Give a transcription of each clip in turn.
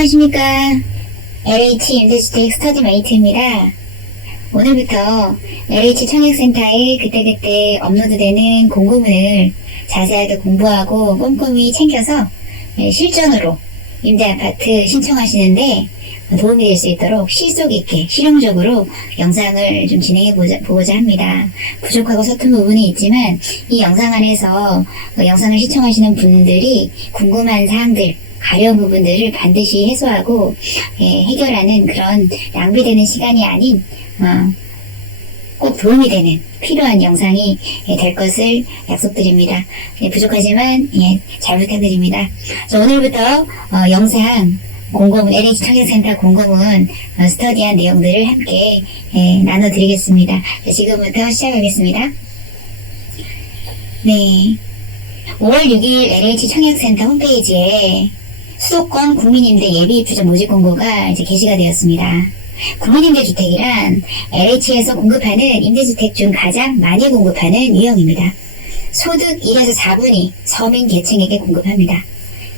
안녕하십니까. LH 임대주택 스터디메이트입니다. 오늘부터 LH 청약센터에 그때그때 업로드되는 공고문을 자세하게 공부하고 꼼꼼히 챙겨서 실전으로 임대아파트 신청하시는데 도움이 될 수 있도록 실속 있게 실용적으로 영상을 좀 진행해 보고자 합니다. 부족하고 서툰 부분이 있지만 이 영상 안에서 영상을 시청하시는 분들이 궁금한 사항들, 가려운 부분들을 반드시 해소하고 해결하는 그런 낭비되는 시간이 아닌 꼭 도움이 되는 필요한 영상이 될 것을 약속드립니다. 부족하지만 잘 부탁드립니다. 오늘부터 영상 공고문, LH 청약센터 공고문 스터디한 내용들을 함께 나눠드리겠습니다. 지금부터 시작하겠습니다. 네, 5월 6일 LH 청약센터 홈페이지에 수도권 국민임대 예비입주자 모집 공고가 이제 게시가 되었습니다. 국민임대주택이란 LH에서 공급하는 임대주택 중 가장 많이 공급하는 유형입니다. 소득 1에서 4분위 서민 계층에게 공급합니다.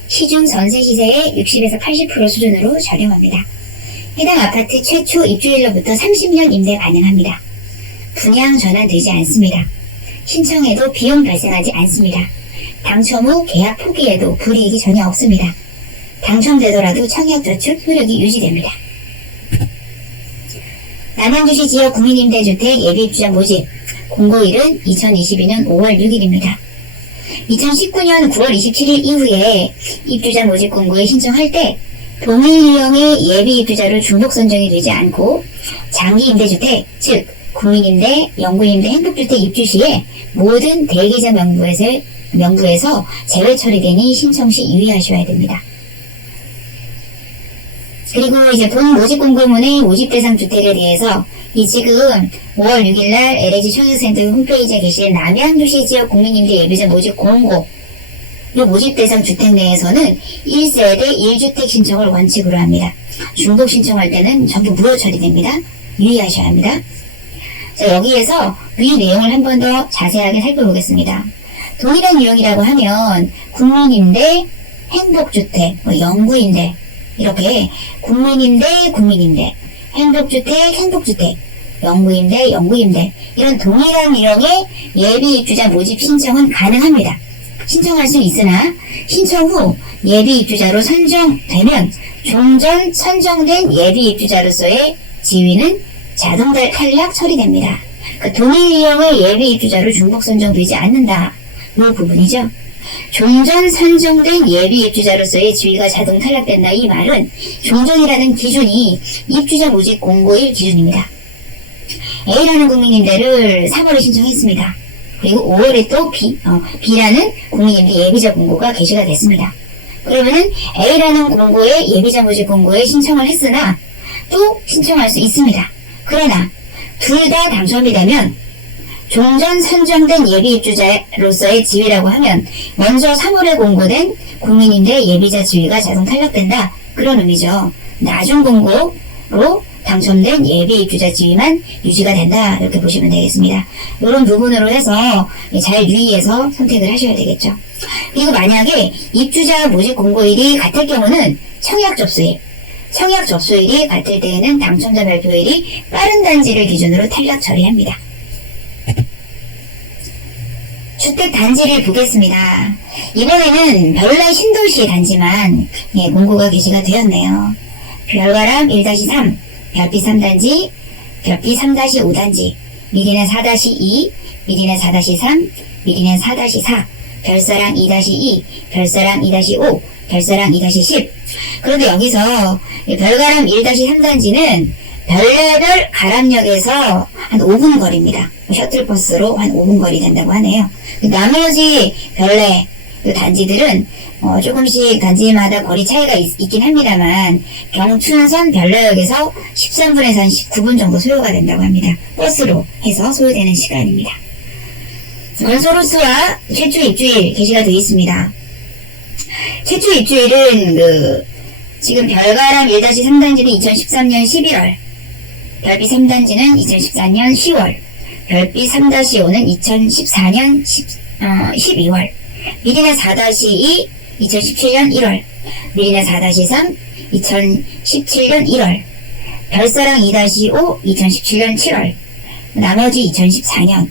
시중 전세 시세의 60에서 80% 수준으로 저렴합니다. 해당 아파트 최초 입주일로부터 30년 임대 가능합니다. 분양 전환되지 않습니다. 신청해도 비용 발생하지 않습니다. 당첨 후 계약 포기에도 불이익이 전혀 없습니다. 당첨되더라도 청약저축 효력이 유지됩니다. 남양주시 지역 국민임대주택 예비입주자 모집 공고일은 2022년 5월 6일입니다. 2019년 9월 27일 이후에 입주자 모집 공고에 신청할 때 동일 유형의 예비입주자로 중복 선정이 되지 않고 장기임대주택, 즉 국민임대, 영구임대, 행복주택 입주 시에 모든 대기자 명부에서 제외 처리되니 신청 시 유의하셔야 됩니다. 그리고 이제 본 모집 공고문의 모집 대상 주택에 대해서 지금 5월 6일날 LH 청약센터 홈페이지에 게시된 남양주시 지역 국민임대 예비자 모집 공고, 이 모집 대상 주택 내에서는 1세대 1주택 신청을 원칙으로 합니다. 중복 신청할 때는 전부 무효 처리됩니다. 유의하셔야 합니다. 자, 여기에서 위 내용을 한 번 더 자세하게 살펴보겠습니다. 동일한 유형이라고 하면 국민임대, 행복주택, 영구임대 이렇게 국민임대, 행복주택, 영구임대 이런 동일한 유형의 예비입주자 모집 신청은 가능합니다. 신청할 수 있으나 신청 후 예비입주자로 선정되면 종전 선정된 예비입주자로서의 지위는 자동 탈락 처리됩니다. 동일 유형의 예비입주자로 중복 선정되지 않는다. 이 부분이죠. 종전 선정된 예비입주자로서의 지위가 자동 탈락된다. 이 말은 종전이라는 기준이 입주자 모집 공고일 기준입니다. A라는 국민임대를 3월에 신청했습니다. 그리고 5월에 또 B라는 국민임대 예비자 공고가 게시가 됐습니다. 그러면은 A라는 공고에 예비자 모집 공고에 신청을 했으나 또 신청할 수 있습니다. 그러나 둘 다 당첨이 되면 종전 선정된 예비입주자로서의 지위라고 하면 먼저 3월에 공고된 국민임대 예비자 지위가 자동 탈락된다. 그런 의미죠. 나중 공고로 당첨된 예비입주자 지위만 유지가 된다. 이렇게 보시면 되겠습니다. 이런 부분으로 해서 잘 유의해서 선택을 하셔야 되겠죠. 그리고 만약에 입주자 모집 공고일이 같을 경우는 청약 접수일이 같을 때에는 당첨자 발표일이 빠른 단지를 기준으로 탈락 처리합니다. 주택 단지를 보겠습니다. 이번에는 별내 신도시 단지만 공고가 게시가 되었네요. 별가람 1-3, 별빛 3단지, 별빛 3-5단지, 미리는 4-2, 미리는 4-3, 미리는 4-4, 별사랑 2-2, 별사랑 2-5, 별사랑 2-10. 그런데 여기서 별가람 1-3단지는 별내별 가람역에서 한 5분 거리입니다. 셔틀버스로 한 5분 거리 된다고 하네요. 나머지 별내 단지들은 조금씩 단지마다 거리 차이가 있긴 합니다만 경춘선 별내역에서 13분에서 한 19분 정도 소요가 된다고 합니다. 버스로 해서 소요되는 시간입니다. 건설호수와 최초 입주일 게시가 되어 있습니다. 최초 입주일은 지금 별가람 1-3단지는 2013년 11월, 별빛 3단지는 2014년 10월, 별빛 3-5는 2014년 12월, 미리나 4-2 2017년 1월, 미리나 4-3 2017년 1월, 별사랑 2-5 2017년 7월, 나머지 2014년.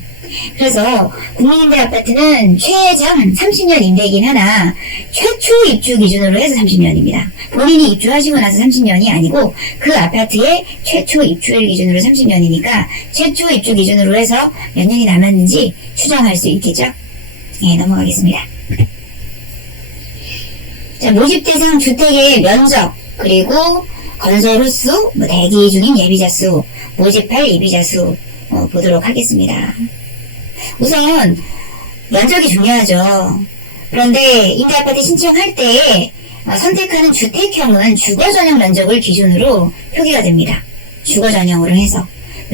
그래서 국민임대 아파트는 최장 30년 임대이긴 하나 최초 입주 기준으로 해서 30년입니다. 본인이 입주하시고 나서 30년이 아니고 그 아파트의 최초 입주일 기준으로 30년이니까 최초 입주 기준으로 해서 몇 년이 남았는지 추정할 수 있겠죠? 네, 넘어가겠습니다. 자, 모집 대상 주택의 면적, 그리고 건설 횟수, 대기 중인 예비자 수, 모집할 예비자 수 보도록 하겠습니다. 우선 면적이 중요하죠. 그런데 임대아파트 신청할 때 선택하는 주택형은 주거전용 면적을 기준으로 표기가 됩니다. 주거전용으로 해서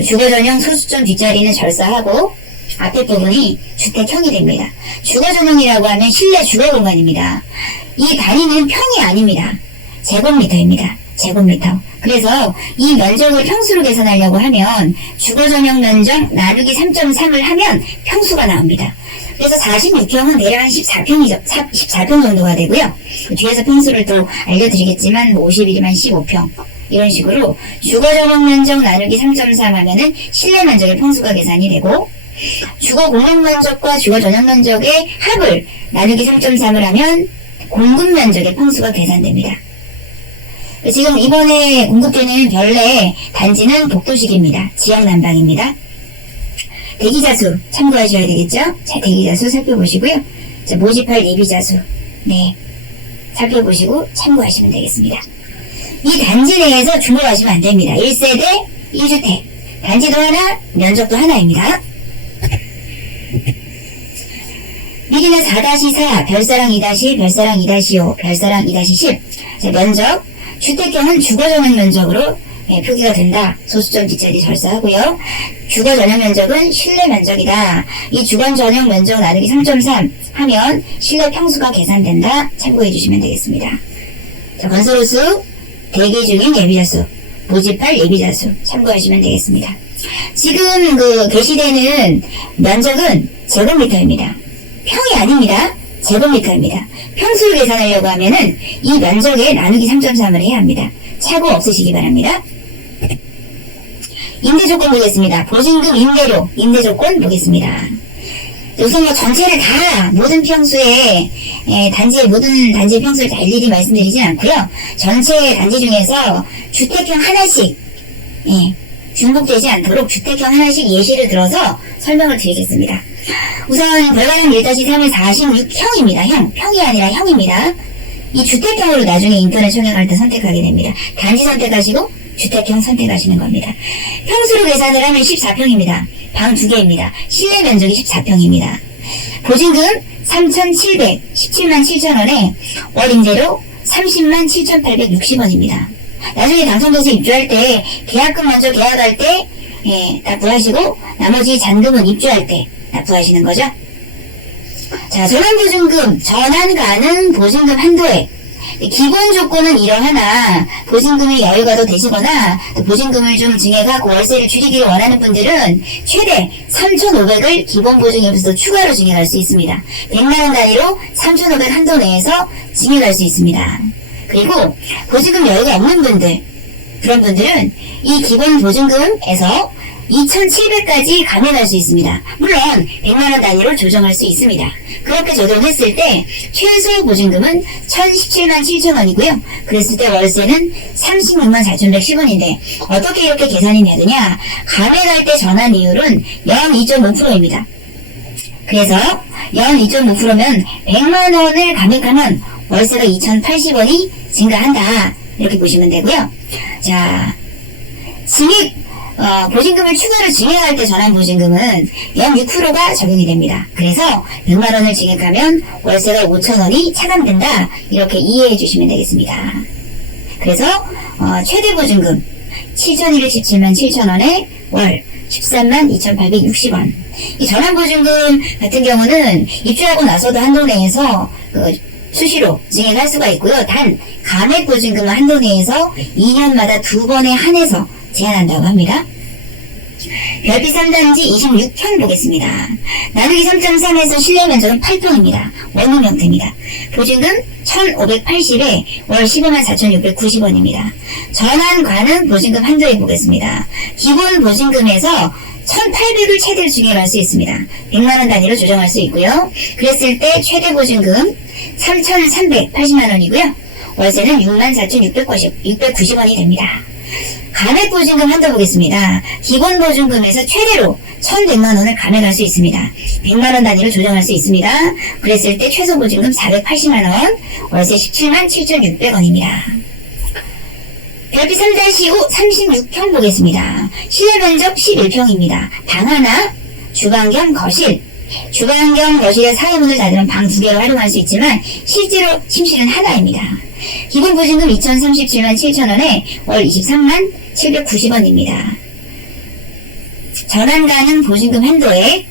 주거전용 소수점 뒷자리는 절사하고 앞에 부분이 주택형이 됩니다. 주거전용이라고 하면 실내 주거공간입니다. 이 단위는 평이 아닙니다. 제곱미터입니다. 제곱미터. 그래서 이 면적을 평수로 계산하려고 하면 주거전용 면적 나누기 3.3을 하면 평수가 나옵니다. 그래서 46평은 대략 한 14평 정도가 되고요. 뒤에서 평수를 또 알려드리겠지만 51이면 15평. 이런 식으로 주거전용 면적 나누기 3.3 하면은 실내 면적의 평수가 계산이 되고, 주거 공용 면적과 주거 전용 면적의 합을 나누기 3.3을 하면 공급 면적의 평수가 계산됩니다. 지금 이번에 공급되는 별내 단지는 복도식입니다. 지역 난방입니다. 대기자수 참고하셔야 되겠죠? 자, 대기자수 살펴보시고요. 자, 모집할 예비자수. 네. 살펴보시고 참고하시면 되겠습니다. 이 단지 내에서 주목하시면 안 됩니다. 1세대 1주택. 단지도 하나, 면적도 하나입니다. 미리는 4-4, 별사랑 2-1, 별사랑 2-5, 별사랑 2-10. 자, 면적, 주택형은 주거전용 면적으로 표기가 된다. 소수점 뒷자리 절사하고요. 주거전용 면적은 실내 면적이다. 이 주거전용 면적 나누기 3.3 하면 실내 평수가 계산된다. 참고해 주시면 되겠습니다. 자, 건설호수, 대기 중인 예비자수, 모집할 예비자수 참고하시면 되겠습니다. 지금 게시되는 면적은 제곱미터입니다. 평이 아닙니다. 제곱미터입니다. 평수를 계산하려고 하면은 이 면적에 나누기 3.3을 해야 합니다. 착오 없으시기 바랍니다. 임대조건 보겠습니다. 보증금 임대료, 임대조건 보겠습니다. 우선 전체를 다 모든 평수에 모든 단지의 평수를 다 일일이 말씀드리진 않고요. 전체 단지 중에서 주택형 하나씩 중복되지 않도록 주택형 하나씩 예시를 들어서 설명을 드리겠습니다. 우선 별관형 1-3은 46형입니다. 평이 아니라 형입니다. 이 주택형으로 나중에 인터넷 청약할 때 선택하게 됩니다. 단지 선택하시고 주택형 선택하시는 겁니다. 평수로 계산을 하면 14평입니다. 방 2개입니다. 실내 면적이 14평입니다. 보증금 3,700, 17만 7천원에 월 임대료 30만 7,860원입니다. 나중에 당첨돼서 입주할 때 계약금 먼저 계약할 때 납부하시고 나머지 잔금은 입주할 때 납부하시는 거죠. 자, 전환보증금, 전환 가능 보증금 한도액. 기본 조건은 이러하나 보증금이 여유가 더 되시거나 또 보증금을 좀 증액하고 월세를 줄이기를 원하는 분들은 최대 3,500을 기본 보증금에서 추가로 증액할 수 있습니다. 100만원 단위로 3,500 한도 내에서 증액할 수 있습니다. 그리고 보증금 여유가 없는 분들, 그런 분들은 이 기본 보증금에서 2,700까지 감액할 수 있습니다. 물론 100만원 단위로 조정할 수 있습니다. 그렇게 조정했을 때 최소 보증금은 1,017만 7천원이고요. 그랬을 때 월세는 36만 4,110원인데 어떻게 이렇게 계산이 되느냐? 감액할 때 전환 이율은 연 2.5%입니다. 그래서 연 2.5%면 100만원을 감액하면 월세가 2,080원이 증가한다. 이렇게 보시면 되고요. 자, 보증금을 추가로 증액할 때 전환 보증금은 연 6%가 적용이 됩니다. 그래서 100만원을 증액하면 월세가 5,000원이 차감된다. 이렇게 이해해 주시면 되겠습니다. 그래서 최대 보증금 7,217만 7천원에 월 13만 2,860원. 이 전환 보증금 같은 경우는 입주하고 나서도 한도 내에서 수시로 증액할 수가 있고요. 단 감액 보증금은 한도 내에서 2년마다 2번에 한해서 제한한다고 합니다. 별빛 3단지 26평 보겠습니다. 나누기 3.3에서 실내 면적은 8평입니다. 원룸 형태입니다. 보증금 1,580에 월 15만 4,690원입니다. 전환 가능 보증금 한도에 보겠습니다. 기본 보증금에서 1,800을 최대로 증액할 수 있습니다. 100만원 단위로 조정할 수 있고요. 그랬을 때 최대 보증금 3,380만원이고요. 월세는 64,690원이 됩니다. 감액 보증금 한도 보겠습니다. 기본 보증금에서 최대로 1,100만원을 감액할 수 있습니다. 100만원 단위로 조정할 수 있습니다. 그랬을 때 최소 보증금 480만원, 월세 17만 7,600원입니다. 별빛 3-5 36평 보겠습니다. 실내 면적 11평입니다. 방 하나, 주방 겸 거실. 주방 겸 거실에 사회문을 닫으면 방 2개로 활용할 수 있지만 실제로 침실은 하나입니다. 기본 보증금 2,037만 7천원에 월 23만 790원입니다. 전환 가능 보증금 한도에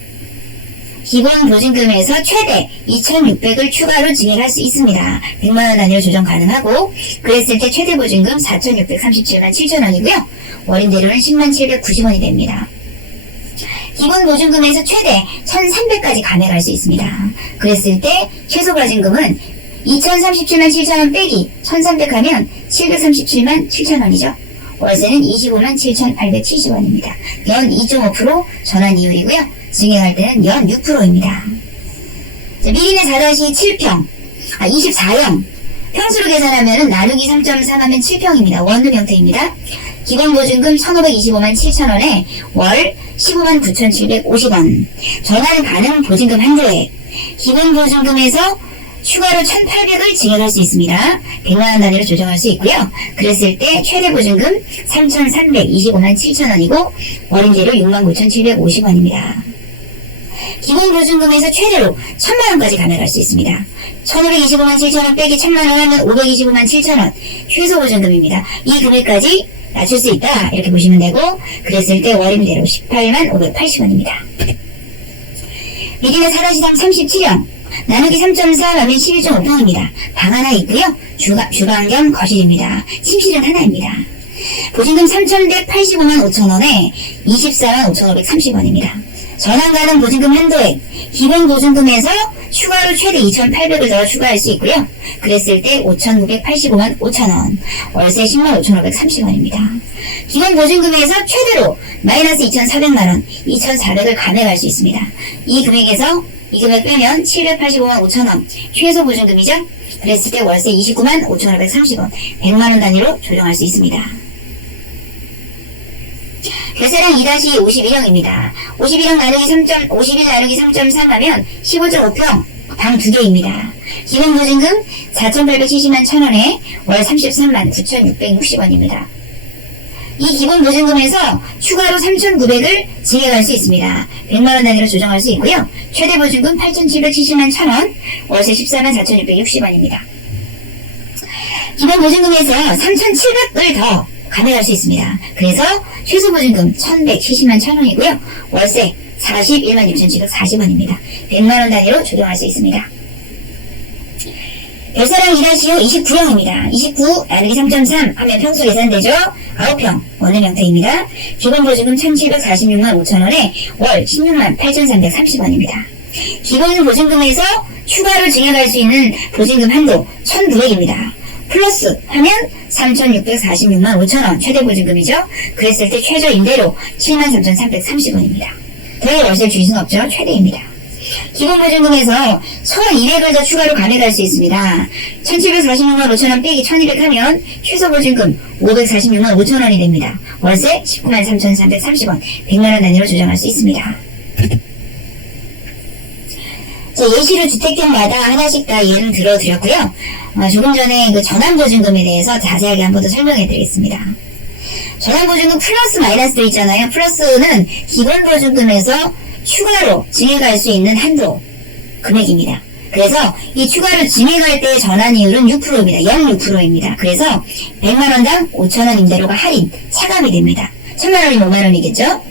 기본 보증금에서 최대 2,600을 추가로 증액할 수 있습니다. 100만원 단위로 조정 가능하고 그랬을 때 최대 보증금 4,637만 7천원이고요. 월임대료는 10만 790원이 됩니다. 기본 보증금에서 최대 1,300까지 감액할 수 있습니다. 그랬을 때 최소 보증금은 2,037만 7천원 빼기 1,300 하면 737만 7천원이죠. 월세는 25만 7,870원입니다. 연 2.5% 전환 이율이고요. 증액할 때는 연 6%입니다. 미리는 4-7평, 24형. 평수로 계산하면 나누기 3.3 하면 7평입니다. 원룸 형태입니다. 기본 보증금 1,525만 7천원에 월 15만 9,750원. 전환 가능 보증금 한도에 기본 보증금에서 추가로 1,800을 증액할 수 있습니다. 100만원 단위로 조정할 수 있고요. 그랬을 때 최대 보증금 3,325만 7천원이고 월임대료 69,750원입니다. 기본 보증금에서 최대로 1,000만원까지 감액할 수 있습니다. 1,525만 7천원 빼기 1,000만원 하면 525만 7천원 최소 보증금입니다. 이 금액까지 낮출 수 있다 이렇게 보시면 되고 그랬을 때 월임대료 18만 580원입니다. 미리는 사다시당 37형 나누기 3.4 하면 11.5평입니다. 방 하나 있고요. 주방 겸 거실입니다. 침실은 하나입니다. 보증금 3,185만 5천원에 24만 5,530원입니다. 전환 가능 보증금 한도액 기본 보증금에서 추가로 최대 2,800을 더 추가할 수 있고요. 그랬을 때 5,985만 5천원, 월세 10만 5,530원입니다. 기본 보증금에서 최대로 마이너스 2,400만원, 2,400을 감액할 수 있습니다. 이 금액에서 이 금액 빼면 785만 5천원 최소 보증금이죠. 그랬을 때 월세 29만 5,530원 100만원 단위로 조정할 수 있습니다. 별세랑 2-51형입니다. 51형 나누기 51 나누기 3.3 하면 15.5평 방 2개입니다. 기본 보증금 4,870만 1,000원에 월 33만 9,660원입니다. 이 기본 보증금에서 추가로 3,900을 증액할 수 있습니다. 100만원 단위로 조정할 수 있고요. 최대 보증금 8,770만 1,000원, 월세 14만 4,660원입니다. 기본 보증금에서 3,700을 더 감액할 수 있습니다. 그래서 최소 보증금 1,170만 1,000원이고요. 월세 41만 6,740원입니다. 100만원 단위로 조정할 수 있습니다. 별사랑 2-5 29형입니다. 29 나누기 3.3 하면 평수 계산되죠? 9평 원룸 형태입니다. 기본 보증금 1,746만 5천원에 월 16만 8,330원입니다. 기본 보증금에서 추가로 증액할 수 있는 보증금 한도 1,900입니다. 플러스 하면 3,646만 5천원 최대 보증금이죠. 그랬을 때 최저 임대료 73,330원입니다. 더 월세를 주실 수는 없죠. 최대입니다. 기본 보증금에서 1,200을 더 추가로 감액할 수 있습니다. 1,746만 5천원 빼기 1,200 하면 최소 보증금 546만 5천원이 됩니다. 월세 19만 3,330원 100만원 단위로 조정할 수 있습니다. 예시로 주택견마다 하나씩 다 예를 들어드렸고요. 조금 전에 그 전환보증금에 대해서 자세하게 한 번 더 설명해 드리겠습니다. 전환보증금 플러스 마이너스도 있잖아요. 플러스는 기본 보증금에서 추가로 증액할 수 있는 한도 금액입니다. 그래서 이 추가로 증액할 때 전환이율은 6%입니다. 연 6%입니다. 그래서 100만원당 5천원 임대료가 할인, 차감이 됩니다. 1,000만원이면 5만원이겠죠?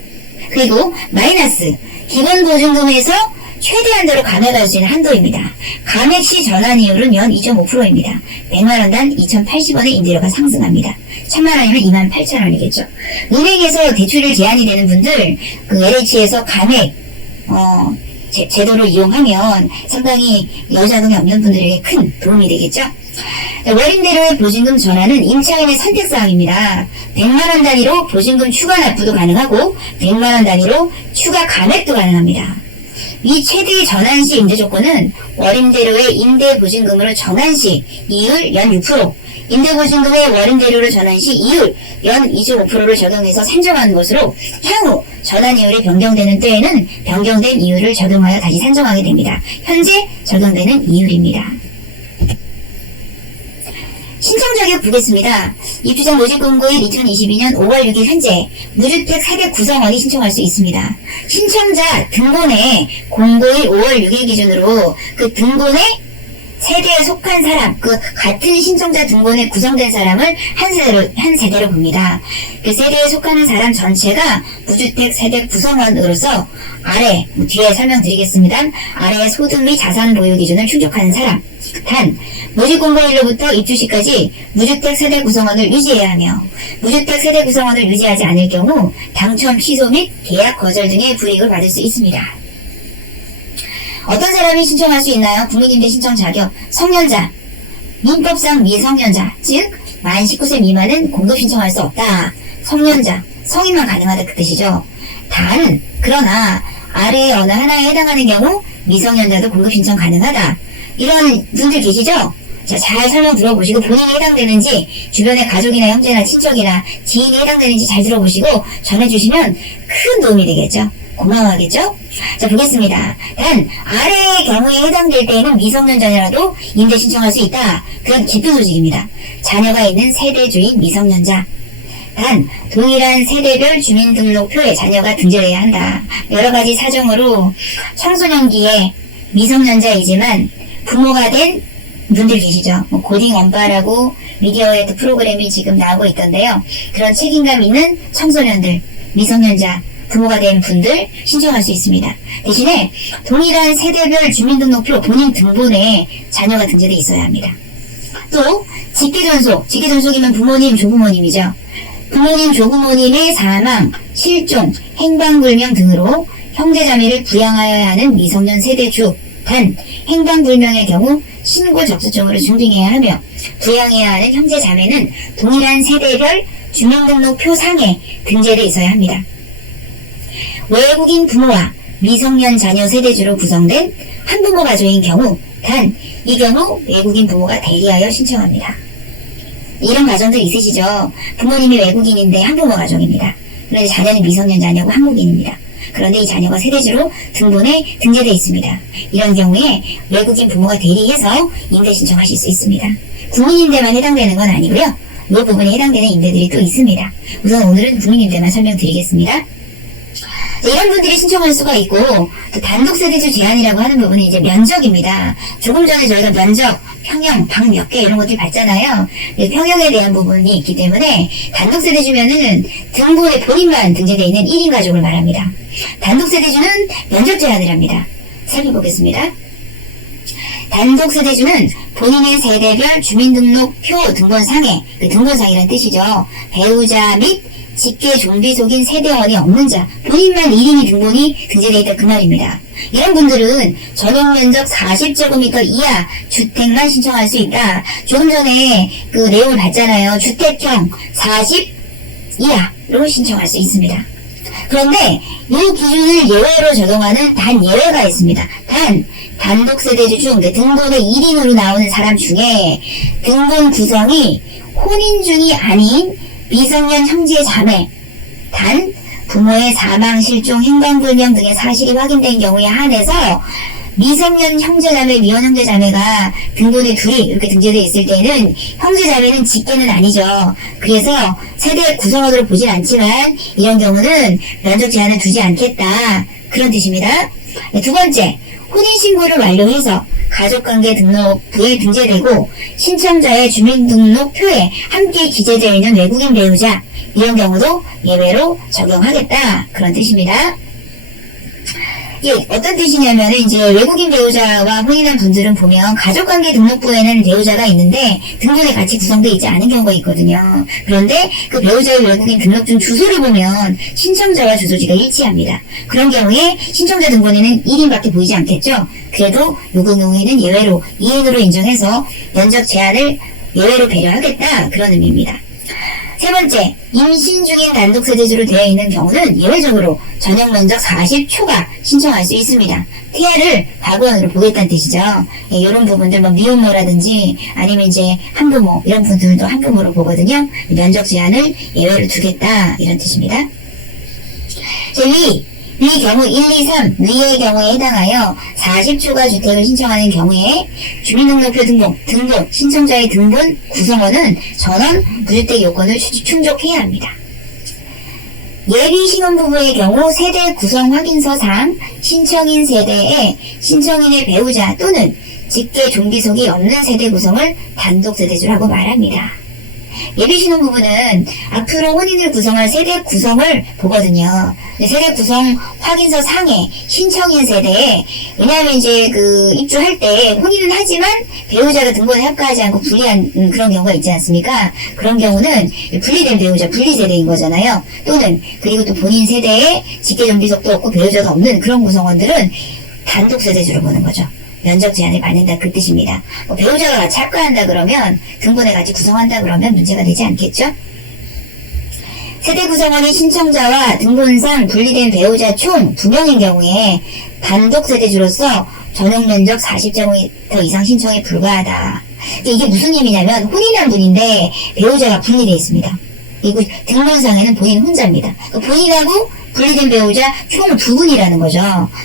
그리고 마이너스, 기본 보증금에서 최대한대로 감액할 수 있는 한도입니다. 감액 시 전환이율은 연 2.5%입니다. 100만원당 2,080원의 임대료가 상승합니다. 1000만 원이면 28,000원이겠죠. 은행에서 대출을 제한이 되는 분들, 그 LH에서 감액, 제도를 이용하면 상당히 여자금이 없는 분들에게 큰 도움이 되겠죠. 월임대로의 보증금 전환은 임차인의 선택사항입니다. 100만원 단위로 보증금 추가 납부도 가능하고 100만원 단위로 추가 감액도 가능합니다. 이 최대 전환 시 임대 조건은 월임대로의 임대보증금으로 전환 시 이율 연 6%, 임대보증금의 월임대로로 전환 시 이율 연 2.5%를 적용해서 산정하는 것으로 향후 전환 이율이 변경되는 때에는 변경된 이율을 적용하여 다시 산정하게 됩니다. 현재 적용되는 이율입니다. 신청 자격 보겠습니다. 입주자 모집 공고일 2022년 5월 6일 현재 무주택 세대 구성원이 신청할 수 있습니다. 신청자 등본에 공고일 5월 6일 기준으로 그 등본에 세대에 속한 사람, 그 같은 신청자 등본에 구성된 사람을 한 세대로 봅니다. 그 세대에 속하는 사람 전체가 무주택 세대 구성원으로서 아래, 뒤에 설명드리겠습니다. 아래의 소득 및 자산 보유 기준을 충족하는 사람. 단, 모집 공고일로부터 입주 시까지 무주택 세대 구성원을 유지해야 하며 무주택 세대 구성원을 유지하지 않을 경우 당첨 취소 및 계약 거절 등의 불이익을 받을 수 있습니다. 어떤 사람이 신청할 수 있나요? 국민임대 신청 자격, 성년자, 민법상 미성년자, 즉 만 19세 미만은 공급 신청할 수 없다. 성년자, 성인만 가능하다 그 뜻이죠. 단, 그러나 아래의 어느 하나에 해당하는 경우 미성년자도 공급 신청 가능하다. 이런 분들 계시죠? 자, 잘 설명 들어보시고 본인이 해당되는지 주변의 가족이나 형제나 친척이나 지인이 해당되는지 잘 들어보시고 전해주시면 큰 도움이 되겠죠. 고마워하겠죠? 자, 보겠습니다. 단, 아래의 경우에 해당될 때에는 미성년자라도 임대 신청할 수 있다. 그런 기쁜 소식입니다. 자녀가 있는 세대주인 미성년자. 단, 동일한 세대별 주민등록표에 자녀가 등재되어야 한다. 여러가지 사정으로 청소년기에 미성년자이지만 부모가 된 분들 계시죠. 고딩 원빠라고 미디어에도 프로그램이 지금 나오고 있던데요. 그런 책임감 있는 청소년들, 미성년자, 부모가 된 분들 신청할 수 있습니다. 대신에 동일한 세대별 주민등록표 본인 등본에 자녀가 등재되어 있어야 합니다. 또 직계존속이면 부모님, 조부모님이죠. 부모님, 조부모님의 사망, 실종, 행방불명 등으로 형제자매를 부양하여야 하는 미성년 세대주. 단, 행방불명의 경우 신고 접수증으로 증빙해야 하며 부양해야 하는 형제자매는 동일한 세대별 주민등록표 상에 등재되어 있어야 합니다. 외국인 부모와 미성년 자녀 세대주로 구성된 한부모 가족인 경우 단, 이 경우 외국인 부모가 대리하여 신청합니다. 이런 가정들 있으시죠? 부모님이 외국인인데 한부모 가족입니다. 그런데 자녀는 미성년 자녀고 한국인입니다. 그런데 이 자녀가 세대주로 등본에 등재되어 있습니다. 이런 경우에 외국인 부모가 대리해서 임대 신청하실 수 있습니다. 국민임대만 해당되는 건 아니고요. 이 부분에 해당되는 임대들이 또 있습니다. 우선 오늘은 국민임대만 설명드리겠습니다. 이런 분들이 신청할 수가 있고, 또 단독세대주 제한이라고 하는 부분은 이제 면적입니다. 조금 전에 저희가 면적, 평형, 방 몇 개 이런 것들이 봤잖아요. 평형에 대한 부분이 있기 때문에 단독세대주면은 등본에 본인만 등재되어 있는 1인 가족을 말합니다. 단독세대주는 면적 제한을 합니다. 살펴보겠습니다. 단독세대주는 본인의 세대별 주민등록표 등본상에, 등본상이라는 뜻이죠. 배우자 및 직계 좀비 속인 세대원이 없는 자, 본인만 1인이 등본이 등재되어 있다 그 말입니다. 이런 분들은 전용 면적 40제곱미터 이하 주택만 신청할 수 있다. 조금 전에 그 내용을 봤잖아요. 주택형 40 이하로 신청할 수 있습니다. 그런데 이 기준을 예외로 적용하는 단 예외가 있습니다. 단독세대주 중 등본에 1인으로 나오는 사람 중에 등본 구성이 혼인 중이 아닌 미성년 형제 자매, 단 부모의 사망, 실종, 행방불명 등의 사실이 확인된 경우에 한해서 미성년 형제자매, 미혼 형제자매가 등본에 둘이 이렇게 등재되어 있을 때는 형제자매는 직계는 아니죠. 그래서 세대 구성원으로 보진 않지만 이런 경우는 면적 제한을 두지 않겠다. 그런 뜻입니다. 두 번째, 혼인신고를 완료해서 가족관계 등록부에 등재되고 신청자의 주민등록표에 함께 기재되어 있는 외국인 배우자, 이런 경우도 예외로 적용하겠다. 그런 뜻입니다. 이게 어떤 뜻이냐면 이제 외국인 배우자와 혼인한 분들은 보면 가족관계 등록부에는 배우자가 있는데 등본에 같이 구성되어 있지 않은 경우가 있거든요. 그런데 그 배우자의 외국인 등록증 주소를 보면 신청자와 주소지가 일치합니다. 그런 경우에 신청자 등본에는 1인밖에 보이지 않겠죠. 그래도 요구 경우에는 예외로 이인으로 인정해서 면접 제한을 예외로 배려하겠다 그런 의미입니다. 세 번째, 임신 중인 단독 세대주로 되어 있는 경우는 예외적으로 전형 면적 40초가 신청할 수 있습니다. 태아를 과거원으로 보겠다는 뜻이죠. 예, 이런 부분들 뭐 미혼모라든지 아니면 이제 한부모 이런 분들도 한부모로 보거든요. 면적 제한을 예외로 두겠다 이런 뜻입니다. 위 경우 1, 2, 3 위의 경우에 해당하여 40초가 주택을 신청하는 경우에 주민등록표 등본 신청자의 등본 구성원은 전원 무주택 요건을 충족해야 합니다. 예비 신혼부부의 경우 세대 구성 확인서상 신청인 세대에 신청인의 배우자 또는 직계 종비속이 없는 세대 구성을 단독 세대주라고 말합니다. 예비 신혼부부는 앞으로 혼인을 구성할 세대 구성을 보거든요. 세대 구성 확인서 상에 신청인 세대에 왜냐하면 이제 그 입주할 때 혼인은 하지만 배우자가 등본에 합가하지 않고 분리한 그런 경우가 있지 않습니까? 그런 경우는 분리된 배우자 분리 세대인 거잖아요. 또는 그리고 또 본인 세대에 직계 정비속도 없고 배우자가 없는 그런 구성원들은 단독 세대주로 보는 거죠. 면적 제한을 받는다 그 뜻입니다. 배우자가 같이 합가한다 그러면 등본에 같이 구성한다 그러면 문제가 되지 않겠죠? 세대 구성원이 신청자와 등본상 분리된 배우자 총 2명인 경우에 단독 세대주로서 전용 면적 40제곱미터 이상 신청에 불과하다. 이게 무슨 의미냐면 혼인한 분인데 배우자가 분리되어 있습니다. 그리고 등본상에는 본인 혼자입니다. 본인하고 분리된 배우자 총 2분이라는 거죠.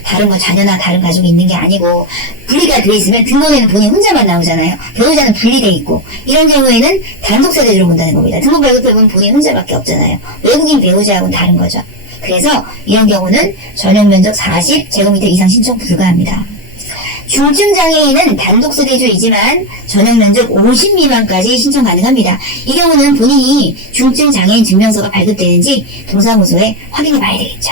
다른 뭐 자녀나 다른 가족이 있는 게 아니고 분리가 돼 있으면 등본에는 본인 혼자만 나오잖아요. 배우자는 분리돼 있고 이런 경우에는 단독 세대주로 본다는 겁니다. 등본 발급해보면 본인 혼자밖에 없잖아요. 외국인 배우자하고는 다른 거죠. 그래서 이런 경우는 전용 면적 40제곱미터 이상 신청 불가합니다. 중증 장애인은 단독 세대주이지만 전용 면적 50 미만까지 신청 가능합니다. 이 경우는 본인이 중증 장애인 증명서가 발급되는지 동사무소에 확인해 봐야 되겠죠.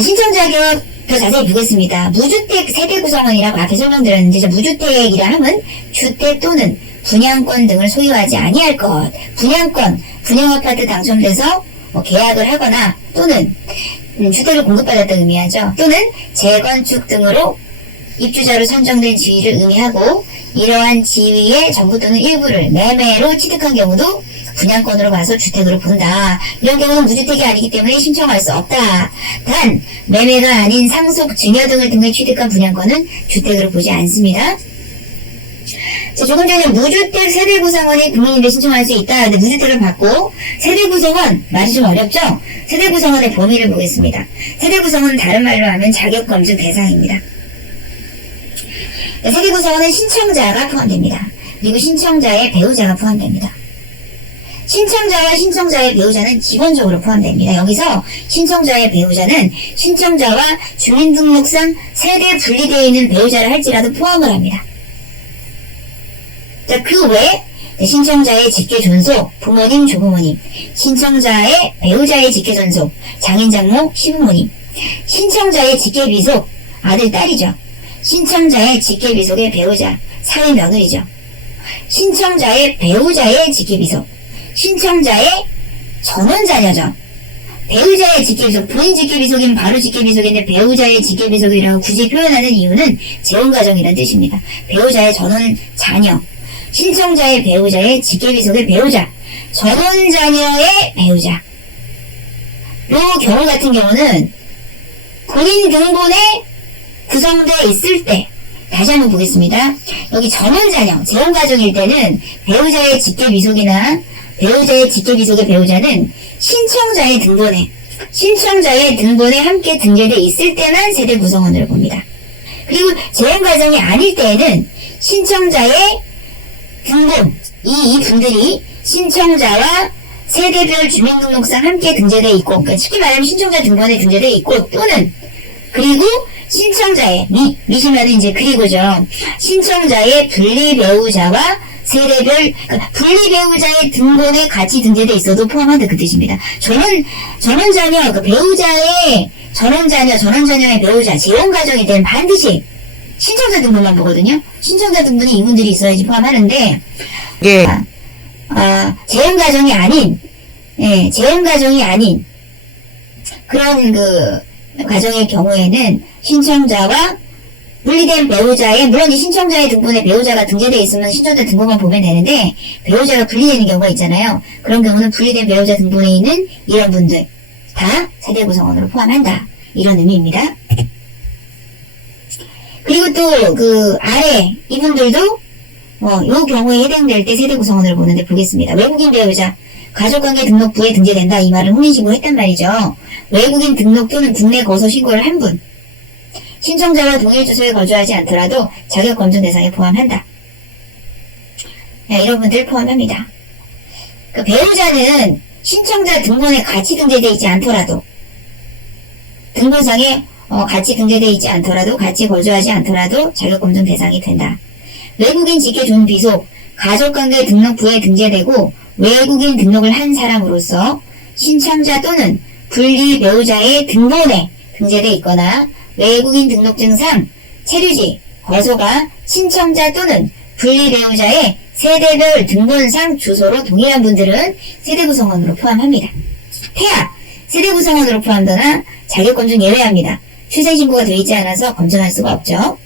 신청 자격 더 자세히 보겠습니다. 무주택 세대 구성원이라고 앞에 설명드렸는데 무주택이라 함은 주택 또는 분양권 등을 소유하지 아니할 것, 분양아파트 당첨돼서 계약을 하거나 또는 주택을 공급받았다는 의미하죠. 또는 재건축 등으로 입주자로 선정된 지위를 의미하고 이러한 지위의 전부 또는 일부를 매매로 취득한 경우도 분양권으로 봐서 주택으로 본다. 이런 경우는 무주택이 아니기 때문에 신청할 수 없다. 단 매매가 아닌 상속, 증여 등을 통해 취득한 분양권은 주택으로 보지 않습니다. 자, 조금 전에 무주택 세대 구성원이 국민인데 신청할 수 있다. 근데 무주택을 받고 세대 구성원 말이 좀 어렵죠? 세대 구성원의 범위를 보겠습니다. 세대 구성원은 다른 말로 하면 자격 검증 대상입니다. 세대 구성원은 신청자가 포함됩니다. 그리고 신청자의 배우자가 포함됩니다. 신청자와 신청자의 배우자는 기본적으로 포함됩니다. 여기서 신청자의 배우자는 신청자와 주민등록상 세대 분리되어 있는 배우자를 할지라도 포함을 합니다. 자, 그 외에 신청자의 직계 존속, 부모님, 조부모님, 신청자의 배우자의 직계 존속, 장인, 장모, 시부모님, 신청자의 직계 비속, 아들, 딸이죠. 신청자의 직계 비속의 배우자, 사위, 며느리죠. 신청자의 배우자의 직계 비속, 신청자의 전원 자녀죠. 배우자의 직계비속, 본인 직계비속이면 바로 직계비속인데 배우자의 직계비속이라고 굳이 표현하는 이유는 재혼가정이라는 뜻입니다. 배우자의 전원 자녀, 신청자의 배우자의 직계비속의 배우자, 전원 자녀의 배우자. 요 경우 같은 경우는 본인 등본에 구성되어 있을 때 다시 한번 보겠습니다. 여기 전원 자녀, 재혼가정일 때는 배우자의 직계비속이나 배우자의 직계비속의 배우자는 신청자의 등본에 함께 등재되어 있을 때만 세대 구성원으로 봅니다. 그리고 재혼가정이 아닐 때에는 신청자의 등본, 이 분들이 신청자와 세대별 주민등록상 함께 등재되어 있고, 그러니까 쉽게 말하면 신청자 등본에 등재되어 있고, 또는 그리고 신청자의 미시면은 이제 그리고죠. 신청자의 분리 배우자와 세대별, 그러니까 분리 배우자의 등본에 같이 등재돼 있어도 포함한다 그 뜻입니다. 전원자녀, 그러니까 배우자의 전원자녀의 배우자, 재혼가정일 때는 반드시 신청자 등본만 보거든요. 신청자 등본에 이분들이 있어야지 포함하는데, 예. 재혼가정이 아닌 그런 그 가정의 경우에는 신청자와 분리된 배우자의, 물론 이 신청자의 등본에 배우자가 등재되어 있으면 신청자 등본만 보면 되는데, 배우자가 분리되는 경우가 있잖아요. 그런 경우는 분리된 배우자 등본에 있는 이런 분들 다 세대 구성원으로 포함한다, 이런 의미입니다. 그리고 또 그 아래 이분들도 요 경우에 해당될 때 세대 구성원으로 보는데 보겠습니다. 외국인 배우자, 가족관계 등록부에 등재된다, 이 말은 혼인신고를 했단 말이죠. 외국인 등록 또는 국내 거소 신고를 한 분, 신청자와 동일 주소에 거주하지 않더라도 자격 검증 대상에 포함한다. 이런 분들 포함합니다. 그 배우자는 신청자 등본에 같이 등재되어 있지 않더라도, 등본상에 같이 등재되어 있지 않더라도, 같이 거주하지 않더라도 자격 검증 대상이 된다. 외국인 직계 존비속, 가족관계 등록부에 등재되고 외국인 등록을 한 사람으로서 신청자 또는 분리 배우자의 등본에 등재되어 있거나 외국인 등록증상, 체류지, 거소가 신청자 또는 분리 배우자의 세대별 등본상 주소로 동일한 분들은 세대 구성원으로 포함합니다. 폐하, 세대 구성원으로 포함되나 자격 검증 예외합니다. 출생신고가 되어 있지 않아서 검증할 수가 없죠.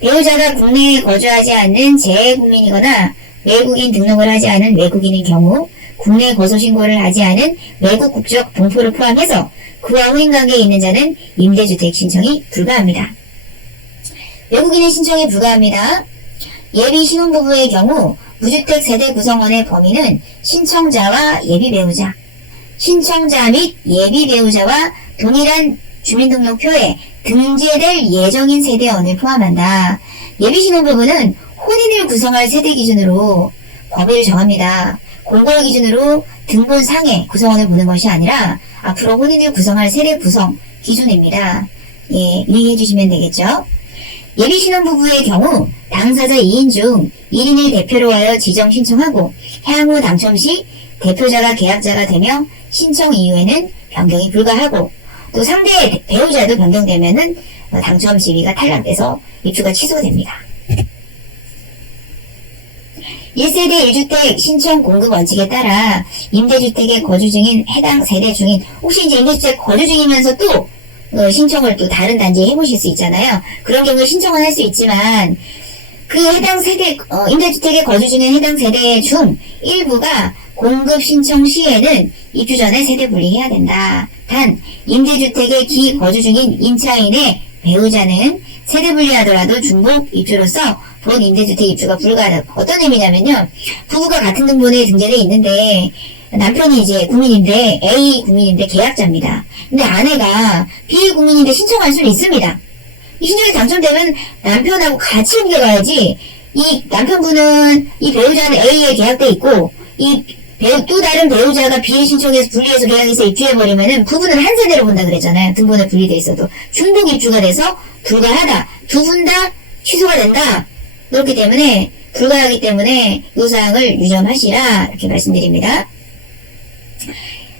배우자가 국내에 거주하지 않는 재외국민이거나 외국인 등록을 하지 않은 외국인인 경우 국내 거소신고를 하지 않은 외국 국적 동포를 포함해서 그와 혼인관계에 있는 자는 임대주택 신청이 불가합니다. 외국인의 신청이 불가합니다. 예비 신혼부부의 경우 무주택 세대 구성원의 범위는 신청자와 예비 배우자, 신청자 및 예비 배우자와 동일한 주민등록표에 등재될 예정인 세대원을 포함한다. 예비 신혼부부는 혼인을 구성할 세대 기준으로 범위를 정합니다. 공고를 기준으로 등본상의 구성원을 보는 것이 아니라 앞으로 혼인을 구성할 세대 구성 기준입니다. 유의해 주시면 되겠죠. 예비 신혼부부의 경우 당사자 2인 중 1인을 대표로 하여 지정 신청하고 향후 당첨 시 대표자가 계약자가 되며 신청 이후에는 변경이 불가하고, 또 상대 배우자도 변경되면은 당첨 지위가 탈락돼서 입주가 취소됩니다. 1세대 1주택 신청 공급 원칙에 따라 임대주택에 거주 중인 해당 세대 중인, 혹시 이제 임대주택 거주 중이면서 또 신청을 또 다른 단지에 해보실 수 있잖아요. 그런 경우에 신청은 할 수 있지만 그 해당 세대, 임대주택에 거주 중인 해당 세대 중 일부가 공급 신청 시에는 입주 전에 세대 분리해야 된다. 단 임대주택에 기거주 중인 임차인의 배우자는 세대 분리하더라도 중복 입주로서 본 임대주택 입주가 불가하다. 어떤 의미냐면요, 부부가 같은 등본에 등재되어 있는데 남편이 이제 국민인데, A 국민인데 계약자입니다. 근데 아내가 B 국민인데 신청할 수는 있습니다. 이 신청이 당첨되면 남편하고 같이 옮겨가야지, 이 남편분은 이 배우자는 A에 계약돼 있고 또 다른 배우자가 B의 신청해서 분리해서 계약해서 입주해버리면은 부부는 한 세대로 본다 그랬잖아요. 등본에 분리돼 있어도 중복 입주가 돼서 불가하다. 두 분 다 취소가 된다. 그렇기 때문에 불가하기 때문에 이 사항을 유념하시라, 이렇게 말씀드립니다.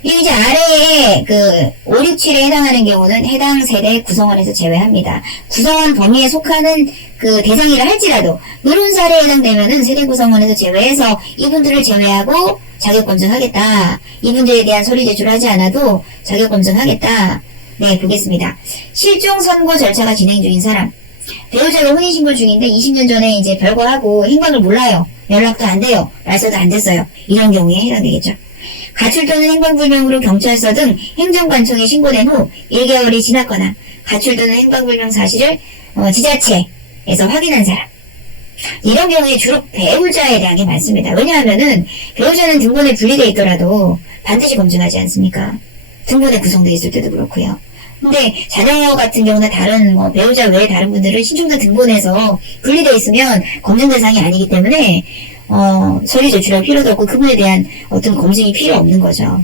이제 아래에 그 5, 6, 7에 해당하는 경우는 해당 세대 구성원에서 제외합니다. 구성원 범위에 속하는 그 대상이라 할지라도 이런 사례에 해당되면은 세대 구성원에서 제외해서 이분들을 제외하고 자격 검증하겠다. 이분들에 대한 서류 제출하지 않아도 자격 검증하겠다. 네, 보겠습니다. 실종 선고 절차가 진행 중인 사람. 배우자가 혼인신고 중인데 20년 전에 이제 별거하고 행방을 몰라요. 연락도 안 돼요. 말소도 안 됐어요. 이런 경우에 해당되겠죠. 가출 또는 행방불명으로 경찰서 등 행정관청에 신고된 후 1개월이 지났거나 가출 또는 행방불명 사실을 지자체에서 확인한 사람. 이런 경우에 주로 배우자에 대한 게 많습니다. 왜냐하면은 배우자는 등본에 분리되어 있더라도 반드시 검증하지 않습니까? 등본에 구성되어 있을 때도 그렇고요. 근데 자녀 같은 경우는 다른 배우자 외에 다른 분들은 신청자 등본에서 분리되어 있으면 검증 대상이 아니기 때문에 서류 제출할 필요도 없고 그분에 대한 어떤 검증이 필요 없는 거죠.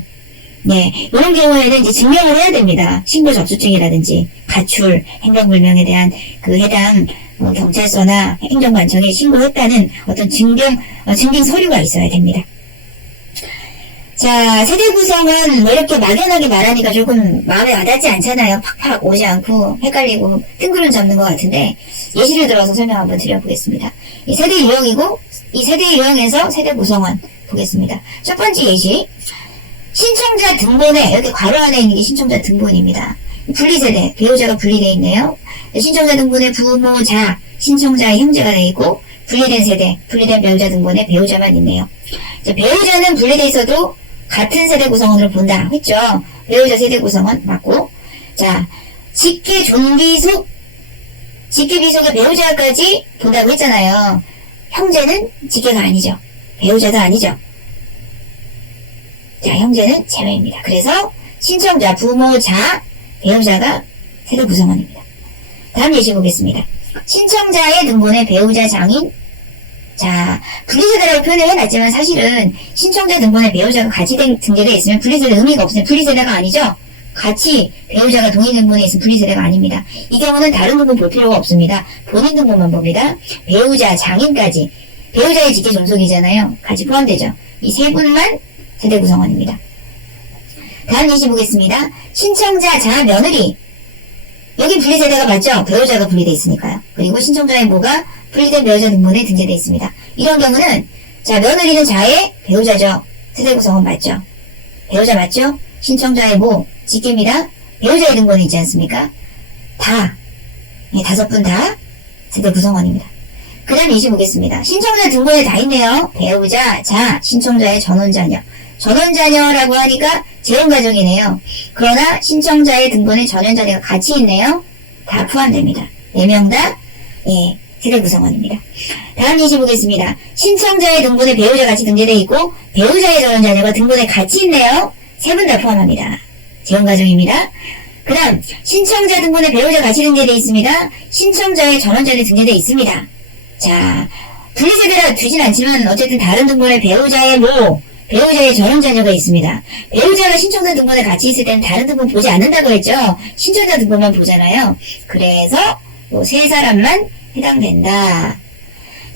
네, 이런 경우에는 이제 증명을 해야 됩니다. 신고 접수증이라든지 가출, 행방불명에 대한 그 해당 경찰서나 행정관청에 신고했다는 어떤 증빙 서류가 있어야 됩니다. 자, 세대 구성은 뭐 이렇게 막연하게 말하니까 조금 마음에 와닿지 않잖아요. 팍팍 오지 않고 헷갈리고 뜬구름 잡는 것 같은데 예시를 들어서 설명 한번 드려보겠습니다. 이 세대 유형이고 이 세대 유형에서 세대 구성원 보겠습니다. 첫 번째 예시, 신청자 등본에, 여기 괄호 안에 있는 게 신청자 등본입니다. 분리세대, 배우자가 분리되어 있네요. 신청자 등본에 부모, 자, 신청자의 형제가 되어 있고 분리된 세대, 분리된 배우자 등본에 배우자만 있네요. 자, 배우자는 분리되어 있어도 같은 세대 구성원으로 본다 했죠. 배우자 세대 구성원 맞고, 자, 직계 존비속, 직계 비속의 배우자까지 본다고 했잖아요. 형제는 직계가 아니죠. 배우자도 아니죠. 자, 형제는 제외입니다. 그래서 신청자, 부모, 자, 배우자가 세대 구성원입니다. 다음 예시 보겠습니다. 신청자의 등본에 배우자, 장인, 자, 분리세대라고 표현을 해놨지만 사실은 신청자 등본에 배우자가 같이 등재되어 있으면 분리세대 의미가 없어요. 분리세대가 아니죠? 같이 배우자가 동의 등본에 있으면 분리세대가 아닙니다. 이 경우는 다른 등본 볼 필요가 없습니다. 본인 등본만 봅니다. 배우자, 장인까지, 배우자의 직계 존속이잖아요. 같이 포함되죠. 이 세 분만 세대 구성원입니다. 다음 예시 보겠습니다. 신청자, 자, 며느리. 여기 분리세대가 맞죠? 배우자가 분리되어 있으니까요. 그리고 신청자의 모가 분리된 배우자 등본에 등재되어 있습니다. 이런 경우는, 자, 며느리는 자의 배우자죠. 세대 구성원 맞죠? 배우자 맞죠? 신청자의 모, 직계입니다. 배우자의 등본에 있지 않습니까? 다, 다섯 분 다 세대 구성원입니다. 그 다음 예시 보겠습니다. 신청자 등본에 다 있네요. 배우자, 자, 신청자의 전원자녀. 전원자녀라고 하니까 재혼가정이네요. 그러나 신청자의 등본에 전원자녀가 같이 있네요. 다 포함됩니다. 4명 다 세대 구성원입니다. 다음 예시 보겠습니다. 신청자의 등본에 배우자 같이 등재되어 있고 배우자의 전원자녀가 등본에 같이 있네요. 3분 다 포함합니다. 재혼가정입니다. 그 다음 신청자 등본에 배우자 같이 등재되어 있습니다. 신청자의 전원자녀 등재되어 있습니다. 자, 분리세대라 두진 않지만 어쨌든 다른 등본에 배우자의 모, 배우자의 전원자녀가 있습니다. 배우자가 신청자 등본에 같이 있을 때는 다른 등본 보지 않는다고 했죠. 신청자 등본만 보잖아요. 그래서 요 세 사람만 해당된다.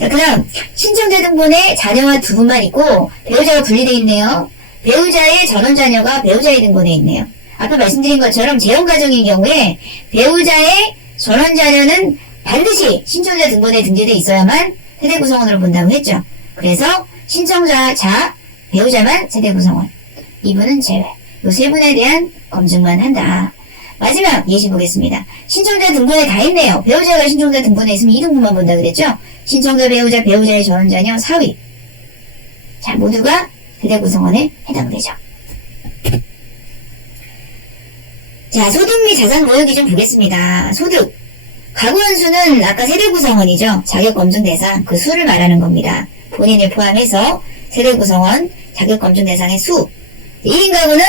자, 그 다음 신청자 등본에 자녀와 두 분만 있고 배우자가 분리되어 있네요. 배우자의 전원자녀가 배우자의 등본에 있네요. 아까 말씀드린 것처럼 재혼가정인 경우에 배우자의 전원자녀는 반드시 신청자 등본에 등재되어 있어야만 세대 구성원으로 본다고 했죠. 그래서 신청자, 자, 배우자만 세대 구성원. 이분은 제외. 요 세 분에 대한 검증만 한다. 마지막 예시 보겠습니다. 신청자 등본에 다 있네요. 배우자가 신청자 등본에 있으면 이 등본만 본다 그랬죠? 신청자, 배우자, 배우자의 전원자녀, 4위. 자, 모두가 세대 구성원에 해당되죠. 자, 소득 및 자산 모여 기준 보겠습니다. 소득. 가구원수는 아까 세대 구성원이죠. 자격 검증 대상, 그 수를 말하는 겁니다. 본인을 포함해서 세대 구성원, 자격 검증 대상의 수. 1인 가구는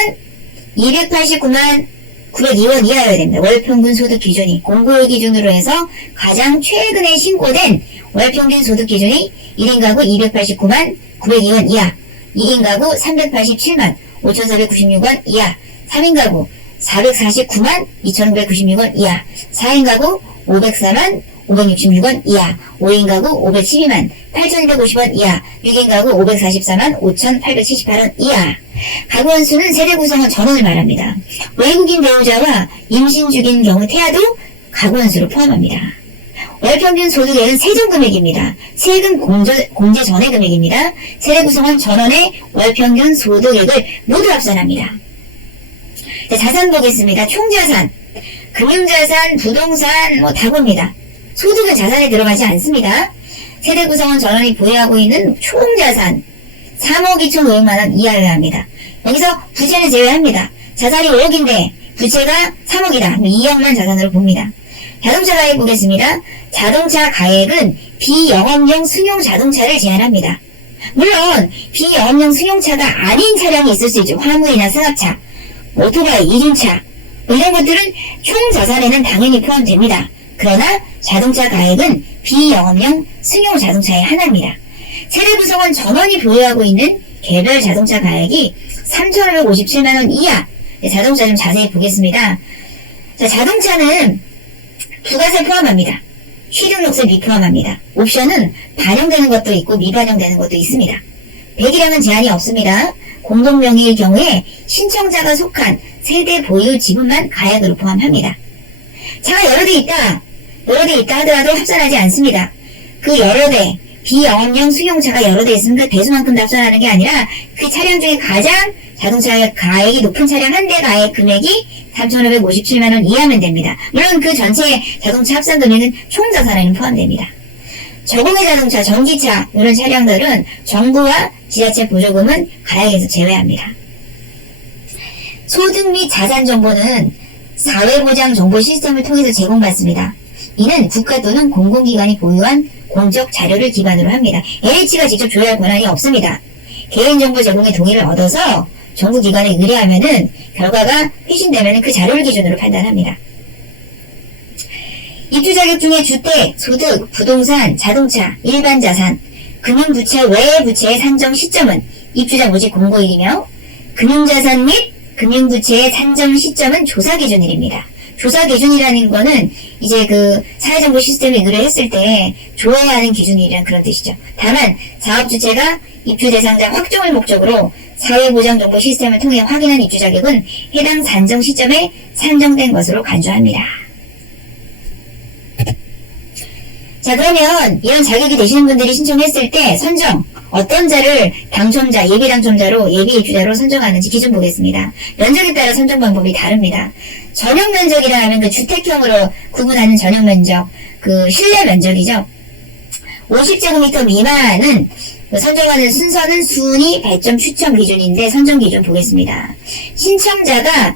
289만 902원 이하여야 됩니다. 월평균 소득 기준이 공고일 기준으로 해서 가장 최근에 신고된 월평균 소득 기준이 1인 가구 289만 902원 이하, 2인 가구 387만 5,496원 이하, 3인 가구 449만 2,596원 이하, 4인 가구 504만 566원 이하, 5인 가구 512만 8,250원 이하, 6인 가구 544만 5,878원 이하. 가구원 수는 세대 구성원 전원을 말합니다. 외국인 배우자와 임신 중인 경우 태아도 가구원 수로 포함합니다. 월평균 소득액은 세전금액입니다. 세금 공제 전의 금액입니다. 세대 구성원 전원의 월평균 소득액을 모두 합산합니다. 자, 자산 보겠습니다. 총자산, 금융자산, 부동산 다 봅니다. 소득은 자산에 들어가지 않습니다. 세대 구성원 전원이 보유하고 있는 총자산 3억 2,500만원 이하여야 합니다. 여기서 부채는 제외합니다. 자산이 5억인데 부채가 3억이다. 2억만 자산으로 봅니다. 자동차 가액 보겠습니다. 자동차 가액은 비영업용 승용 자동차를 제한합니다. 물론 비영업용 승용차가 아닌 차량이 있을 수 있죠. 화물이나 승합차, 오토바이, 이륜차 이런 것들은 총 자산에는 당연히 포함됩니다. 그러나 자동차 가액은 비영업용 승용 자동차의 하나입니다. 세대 구성원 전원이 보유하고 있는 개별 자동차 가액이 3,557만원 이하. 자동차 좀 자세히 보겠습니다. 자, 자동차는 부가세 포함합니다. 취등록세 미포함합니다. 옵션은 반영되는 것도 있고 미반영되는 것도 있습니다. 배기량은 제한이 없습니다. 공동명의일 경우에 신청자가 속한 세대 보유 지분만 가액으로 포함합니다. 차가 여러 대 있다 하더라도 합산하지 않습니다. 그 여러 대, 비영업용 승용차가 여러 대 있으면 그 대수만큼 다 합산하는 게 아니라 그 차량 중에 가장 자동차 가액이 높은 차량 한 대 가액 금액이 3,557만원 이하면 됩니다. 물론 그 전체 자동차 합산 금액은 총 자산에는 포함됩니다. 저공해 자동차, 전기차 이런 차량들은 정부와 지자체 보조금은 가액에서 제외합니다. 소득 및 자산 정보는 사회보장 정보 시스템을 통해서 제공받습니다. 이는 국가 또는 공공기관이 보유한 공적 자료를 기반으로 합니다. LH가 직접 조회할 권한이 없습니다. 개인정보 제공의 동의를 얻어서 정부기관에 의뢰하면은 결과가 회신되면은 그 자료를 기준으로 판단합니다. 입주 자격 중에 주택, 소득, 부동산, 자동차, 일반 자산, 금융부채 외 부채의 산정 시점은 입주자 모집 공고일이며 금융자산 및 금융부채의 산정 시점은 조사 기준일입니다. 조사 기준이라는 거는 이제 그 사회정보 시스템에 의뢰했을 때 조회해야 하는 기준이라는 그런 뜻이죠. 다만 사업주체가 입주 대상자 확정을 목적으로 사회보장정보 시스템을 통해 확인한 입주 자격은 해당 산정 시점에 산정된 것으로 간주합니다. 자, 그러면 이런 자격이 되시는 분들이 신청했을 때 선정, 어떤 자를 당첨자, 예비 당첨자로, 예비 입주자로 선정하는지 기준 보겠습니다. 면적에 따라 선정 방법이 다릅니다. 전용 면적이라 하면 그 주택형으로 구분하는 전용 면적, 그 실내 면적이죠. 50제곱미터 미만은 선정하는 순서는 순위, 배점, 추첨 기준인데 선정 기준 보겠습니다. 신청자가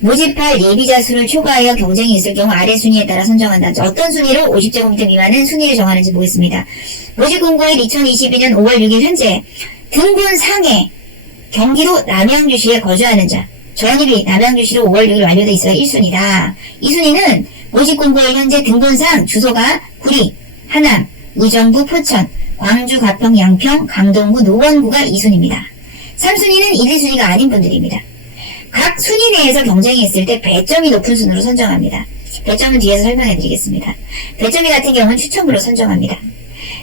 모집할 예비자 수를 초과하여 경쟁이 있을 경우 아래 순위에 따라 선정한다. 어떤 순위로 50제곱미터 미만은 순위를 정하는지 보겠습니다. 모집 공고일 2022년 5월 6일 현재 등본상에 경기도 남양주시에 거주하는 자, 전입이 남양주시로 5월 6일 완료돼 있어야 1순위다. 2순위는 모집 공고일 현재 등본상 주소가 구리, 하남, 의정부, 포천, 광주, 가평, 양평, 강동구, 노원구가 2순위입니다. 3순위는 1, 2순위가 아닌 분들입니다. 각 순위 내에서 경쟁이 있을 때 배점이 높은 순으로 선정합니다. 배점은 뒤에서 설명해 드리겠습니다. 배점이 같은 경우는 추첨으로 선정합니다.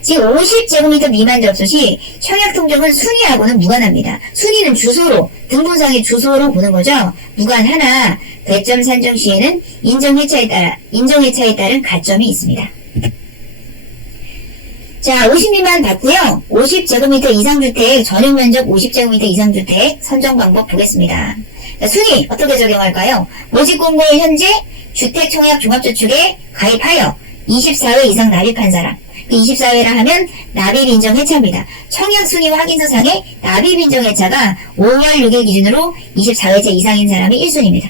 지금 50제곱미터 미만 접수 시 청약통정은 순위하고는 무관합니다. 순위는 주소로, 등본상의 주소로 보는 거죠. 무관하나 배점 산정 시에는 인정회차에 따른 가점이 있습니다. 자, 50 미만 받고요. 50제곱미터 이상 주택, 전용 면적 50제곱미터 이상 주택 선정 방법 보겠습니다. 자, 순위 어떻게 적용할까요? 모집 공고일 현재 주택청약 종합저축에 가입하여 24회 이상 납입한 사람. 24회라 하면 납입 인정 해차입니다. 청약 순위 확인서상에 납입 인정 해차가 5월 6일 기준으로 24회차 이상인 사람이 1순위입니다.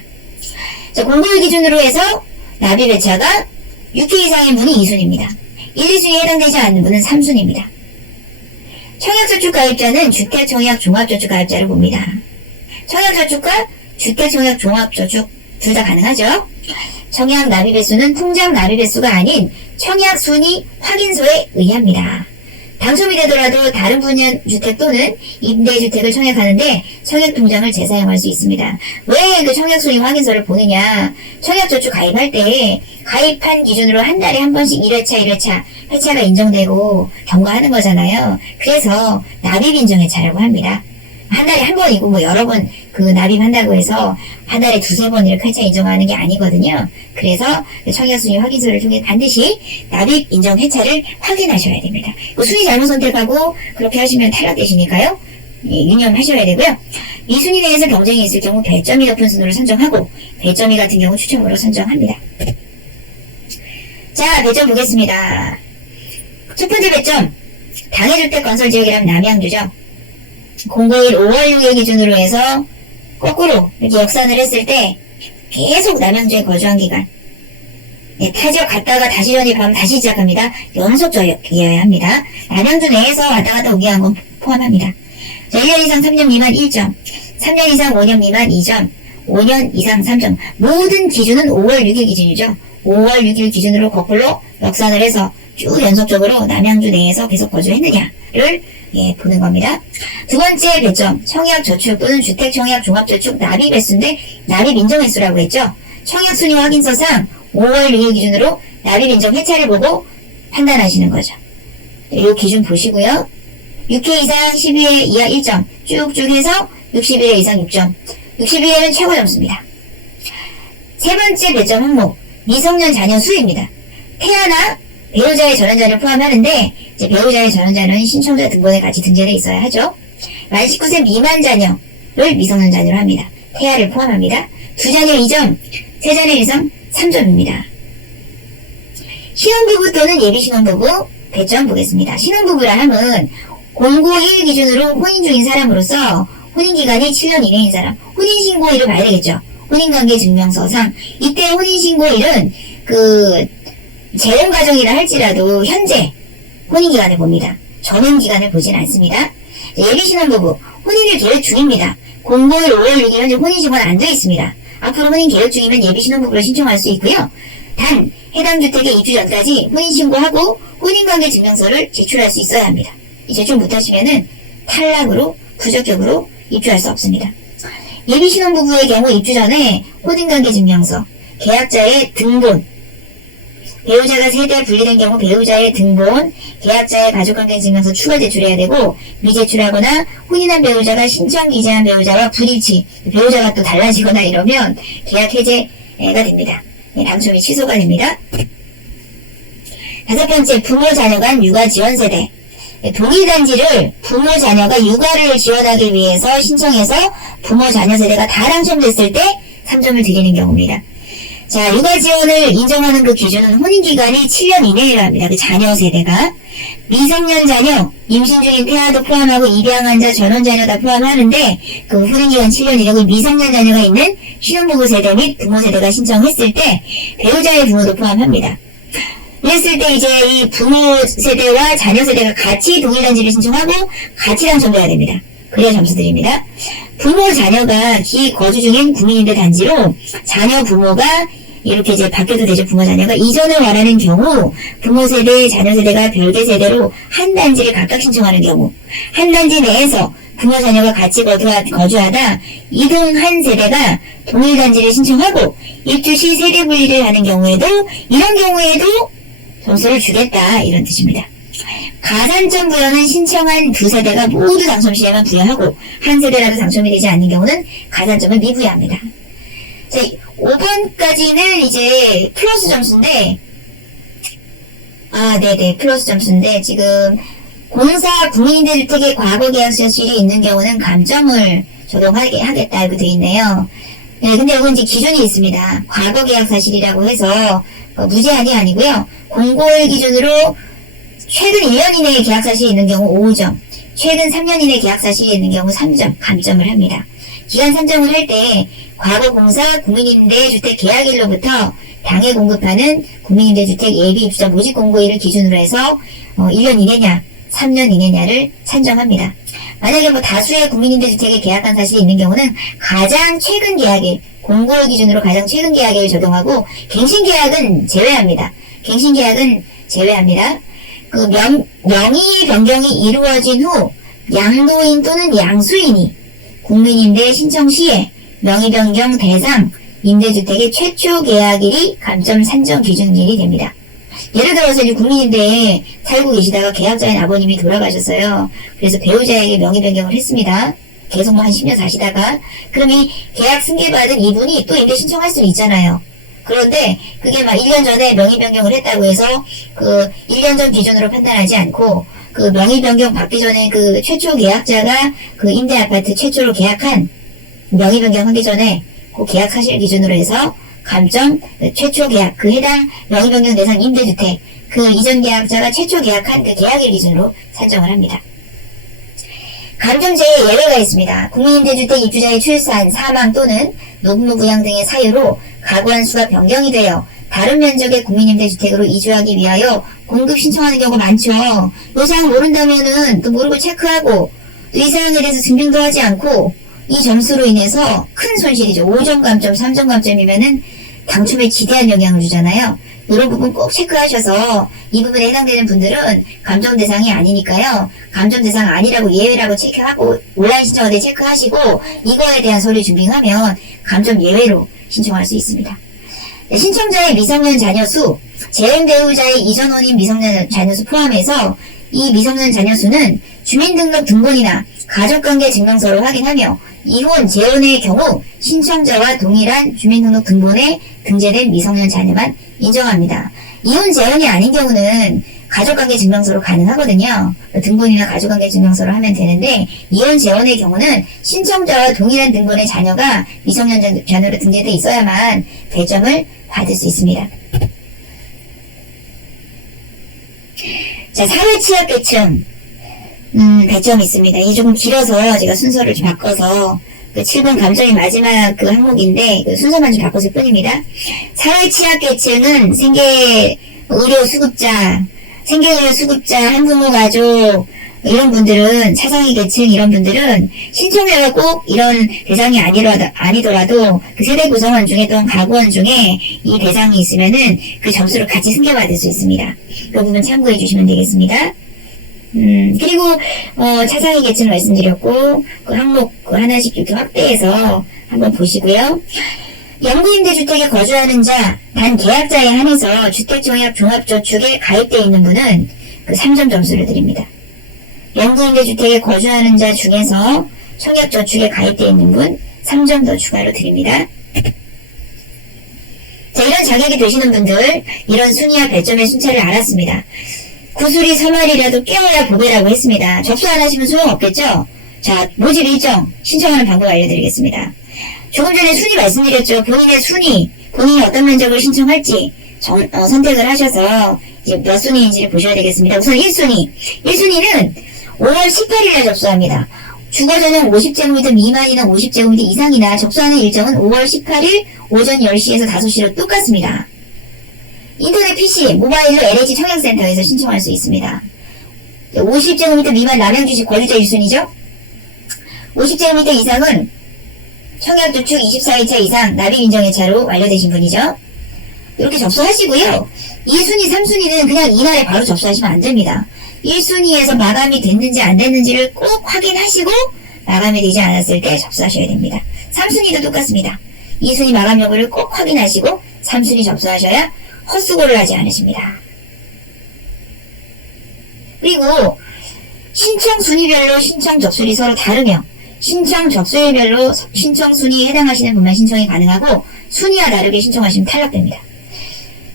자, 공고일 기준으로 해서 납입 해차가 6회 이상인 분이 2순위입니다. 1, 2순위에 해당되지 않는 분은 3순위입니다. 청약저축 가입자는 주택청약 종합저축 가입자를 봅니다. 청약저축과 주택청약 종합저축 둘 다 가능하죠. 청약 납입 횟수는 통장 납입 횟수가 아닌 청약 순위 확인서에 의합니다. 당첨이 되더라도 다른 분야 주택 또는 임대주택을 청약하는데 청약통장을 재사용할 수 있습니다. 왜 그 청약순위 확인서를 보느냐? 청약저축 가입할 때 가입한 기준으로 한 달에 한 번씩 1회차, 1회차 회차가 인정되고 경과하는 거잖아요. 그래서 납입인정회차라고 합니다. 한 달에 한 번이고 뭐 여러 번 그 납입한다고 해서 한 달에 두세 번 이렇게 회차 인정하는 게 아니거든요. 그래서 청약순위 확인서를 통해 반드시 납입 인정 회차를 확인하셔야 됩니다. 순위 잘못 선택하고 그렇게 하시면 탈락되시니까요. 예, 유념하셔야 되고요. 이 순위 내에서 경쟁이 있을 경우 배점이 높은 순으로 선정하고 배점이 같은 경우 추첨으로 선정합니다. 자, 배점 보겠습니다. 첫 번째 배점, 당해주택 건설지역이라면 남양주죠. 공고일 5월 6일 기준으로 해서 거꾸로 이렇게 역산을 했을 때 계속 남양주에 거주한 기간, 네, 타지역 갔다가 다시 전입하면 다시 시작합니다. 연속적이어야 합니다. 남양주 내에서 왔다 갔다 오게 한 건 포함합니다. 자, 1년 이상 3년 미만 1점, 3년 이상 5년 미만 2점, 5년 이상 3점. 모든 기준은 5월 6일 기준이죠. 5월 6일 기준으로 거꾸로 역산을 해서 쭉 연속적으로 남양주 내에서 계속 거주했느냐를 보는 겁니다. 두 번째 배점, 청약저축 또는 주택청약 종합저축 납입 횟수인데 납입 인정 횟수라고 했죠. 청약순위 확인서상 5월 6일 기준으로 납입 인정 회차를 보고 판단하시는 거죠. 이 기준 보시고요. 6회 이상 12회 이하 1점, 쭉쭉 해서 61회 이상 6점, 61회는 최고 점수입니다. 세 번째 배점 항목, 미성년 자녀 수입니다. 태아나 배우자의 전환자를 포함하는데, 이제 배우자의 전환자는 신청자 등본에 같이 등재되어 있어야 하죠. 만 19세 미만 자녀를 미성년 자녀로 합니다. 태아를 포함합니다. 두 자녀 2점, 세 자녀 이상 3점입니다. 신혼부부 또는 예비신혼부부 배점 보겠습니다. 신혼부부라 함은 공고 1 기준으로 혼인 중인 사람으로서 혼인기간이 7년 이내인 사람, 혼인신고일을 봐야 되겠죠. 혼인관계 증명서상 이때 혼인신고일은 재혼가정이라 할지라도 현재 혼인기간을 봅니다. 전혼기간을 보진 않습니다. 예비신혼부부 혼인을 계획 중입니다. 공고일 5월 6일 현재 혼인신고는 안 되어 있습니다. 앞으로 혼인 계획 중이면 예비신혼부부를 신청할 수 있고요. 단 해당 주택에 입주 전까지 혼인신고하고 혼인관계 증명서를 제출할 수 있어야 합니다. 제출 못하시면은 탈락으로 부적격으로 입주할 수 없습니다. 예비신혼부부의 경우 입주 전에 혼인관계 증명서, 계약자의 등본, 배우자가 세대 분리된 경우 배우자의 등본, 계약자의 가족관계 증명서 추가 제출해야 되고, 미제출하거나 혼인한 배우자가 신청 기재한 배우자와 불일치, 배우자가 또 달라지거나 이러면 계약 해제가 됩니다. 당첨이 취소가 됩니다. 다섯 번째, 부모 자녀 간 육아 지원 세대. 동일단지를 부모 자녀가 육아를 지원하기 위해서 신청해서 부모 자녀 세대가 다 당첨됐을 때 3점을 드리는 경우입니다. 자, 육아 지원을 인정하는 그 기준은 혼인기간이 7년 이내라 합니다. 그 자녀 세대가. 미성년 자녀, 임신 중인 태아도 포함하고 입양한 자, 전원 자녀 다 포함하는데 그 혼인기간 7년 이내고 미성년 자녀가 있는 신혼부부 세대 및 부모 세대가 신청했을 때 배우자의 부모도 포함합니다. 이랬을 때 이제 이 부모 세대와 자녀 세대가 같이 동일단지를 신청하고 같이 당첨돼야 됩니다. 그래야 점수 드립니다. 부모 자녀가 기거주 중인 국민임대 단지로 자녀 부모가 이렇게 이제 바뀌어도 되죠. 부모 자녀가 이전을 원하는 경우 부모 세대, 자녀 세대가 별개 세대로 한 단지를 각각 신청하는 경우 한 단지 내에서 부모 자녀가 같이 거주하다 이동한 세대가 동일 단지를 신청하고 입주 시 세대 분리를 하는 경우에도 이런 경우에도 점수를 주겠다 이런 뜻입니다. 가산점 부여는 신청한 두 세대가 모두 당첨 시에만 부여하고 한 세대라도 당첨이 되지 않는 경우는 가산점을 미부여합니다. 자, 5번까지는 이제 플러스 점수인데 네네 플러스 점수인데 지금 공사 국민임대주택의 과거 계약서 실이 있는 경우는 감점을 적용하게 하겠다 이렇게 되어 있네요. 네, 근데 이건 이제 기준이 있습니다. 과거 계약 사실이라고 해서 무제한이 아니고요. 공고일 기준으로 최근 1년 이내에 계약 사실이 있는 경우 5점, 최근 3년 이내 계약 사실이 있는 경우 3점 감점을 합니다. 기간 산정을 할 때 과거 공사 국민임대주택 계약일로부터 당해 공급하는 국민임대주택 예비 입주자 모집 공고일을 기준으로 해서 1년 이내냐, 3년 이내냐를 산정합니다. 만약에 다수의 국민임대주택에 계약한 사실이 있는 경우는 가장 최근 계약일, 공고일 기준으로 가장 최근 계약일 적용하고 갱신계약은 제외합니다. 갱신계약은 제외합니다. 명의 변경이 이루어진 후 양도인 또는 양수인이 국민임대 신청 시에 명의 변경 대상 임대주택의 최초 계약일이 감점 산정 기준일이 됩니다. 예를 들어서 이제 국민임대에 살고 계시다가 계약자인 아버님이 돌아가셨어요. 그래서 배우자에게 명의 변경을 했습니다. 계속 한 10년 사시다가 그럼 이 계약 승계받은 이분이 또 임대 신청할 수는 있잖아요. 그런데 그게 1년 전에 명의 변경을 했다고 해서 1년 전 기준으로 판단하지 않고 명의 변경 받기 전에 최초 계약자가 임대 아파트 최초로 계약한 명의 변경하기 전에 계약 사실 기준으로 해서 감점 최초 계약 해당 명의 변경 대상 임대주택 이전 계약자가 최초 계약한 계약일 기준으로 산정을 합니다. 감점제에 예외가 있습니다. 국민임대주택 입주자의 출산, 사망 또는 노부모 부양 등의 사유로 가구한 수가 변경이 되어 다른 면적의 국민임대주택으로 이주하기 위하여 공급 신청하는 경우가 많죠. 이 사항 모른다면은 또 모르고 체크하고 또 이 사항에 대해서 증빙도 하지 않고 이 점수로 인해서 큰 손실이죠. 5점 감점, 3점 감점이면은 당첨에 지대한 영향을 주잖아요. 이런 부분 꼭 체크하셔서 이 부분에 해당되는 분들은 감점 대상이 아니니까요. 감점 대상 아니라고 예외라고 체크하고 온라인 신청할 때 체크하시고 이거에 대한 서류 준비하면 감점 예외로 신청할 수 있습니다. 신청자의 미성년 자녀 수, 재혼 배우자의 이전 혼인 미성년 자녀 수 포함해서 이 미성년 자녀 수는 주민등록 등본이나 가족관계 증명서를 확인하며 이혼, 재혼의 경우 신청자와 동일한 주민등록 등본에 등재된 미성년 자녀만 인정합니다. 이혼, 재혼이 아닌 경우는 가족관계 증명서로 가능하거든요. 등본이나 가족관계 증명서를 하면 되는데 이혼, 재혼의 경우는 신청자와 동일한 등본의 자녀가 미성년 자녀로 등재되어 있어야만 배점을 받을 수 있습니다. 자, 사회 취약계층 배점이 있습니다. 이게 조금 길어서 제가 순서를 좀 바꿔서 그 7번 감정이 마지막 그 항목인데 그 순서만 좀 바꿨을 뿐입니다. 사회 취약계층은 생계의료 수급자, 한부모 가족 이런 분들은 차상위 계층 이런 분들은 신청자가 꼭 이런 대상이 아니더라도 그 세대 구성원 중에 또는 가구원 중에 이 대상이 있으면은 그 점수를 같이 승계받을 수 있습니다. 그 부분 참고해 주시면 되겠습니다. 그리고 차상위 계층 말씀드렸고 그 항목 하나씩 이렇게 확대해서 한번 보시고요. 영구임대주택에 거주하는 자, 단 계약자에 한해서 주택청약 종합저축에 가입되어 있는 분은 그 3점 점수를 드립니다. 영구임대주택에 거주하는 자 중에서 청약저축에 가입되어 있는 분 3점 더 추가로 드립니다. 자, 이런 자격이 되시는 분들 이런 순위와 배점의 순차를 알았습니다. 구술이 서말이라도 깨어야 보배라고 했습니다. 접수 안 하시면 소용없겠죠? 자, 모집 일정 신청하는 방법 알려드리겠습니다. 조금 전에 순위 말씀드렸죠. 본인의 순위, 본인이 어떤 면접을 신청할지 선택을 하셔서 이제 몇 순위인지를 보셔야 되겠습니다. 우선 1순위. 1순위는 5월 18일에 접수합니다. 주거전용 50제곱미터 미만이나 50제곱미터 이상이나 접수하는 일정은 5월 18일 오전 10시에서 5시로 똑같습니다. 인터넷 PC, 모바일로 LH 청약센터에서 신청할 수 있습니다. 50제곱미터 미만 남양주시 거주자 1순위죠. 50제곱미터 이상은 청약저축 24일차 이상 납입인정일차로 완료되신 분이죠. 이렇게 접수하시고요. 2순위, 3순위는 그냥 이날에 바로 접수하시면 안 됩니다. 1순위에서 마감이 됐는지 안 됐는지를 꼭 확인하시고 마감이 되지 않았을 때 접수하셔야 됩니다. 3순위도 똑같습니다. 2순위 마감 여부를 꼭 확인하시고 3순위 접수하셔야 헛수고를 하지 않으십니다. 그리고 신청 순위별로 신청 접수일이 서로 다르며 신청 접수일별로 신청 순위에 해당하시는 분만 신청이 가능하고 순위와 다르게 신청하시면 탈락됩니다.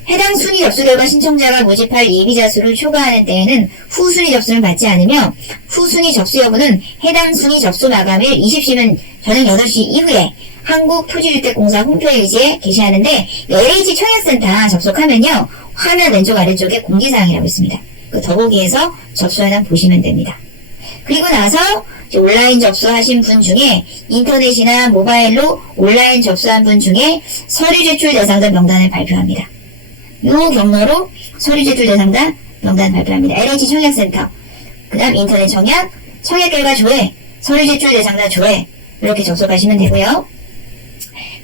해당 순위 접수 결과 신청자가 모집할 예비자 수를 초과하는 때에는 후순위 접수를 받지 않으며 후순위 접수 여부는 해당 순위 접수 마감일 20시면 저녁 8시 이후에 한국토지주택공사 홈페이지에 게시하는데 LH 청약센터 접속하면요. 화면 왼쪽 아래쪽에 공지사항이라고 있습니다. 그 더보기에서 접수하단 보시면 됩니다. 그리고 나서 온라인 접수하신 분 중에 인터넷이나 모바일로 온라인 접수한 분 중에 서류 제출 대상자 명단을 발표합니다. 요 경로로 서류 제출 대상자 명단 발표합니다. LH 청약센터, 그 다음 인터넷 청약, 청약 결과 조회, 서류 제출 대상자 조회 이렇게 접속하시면 되고요.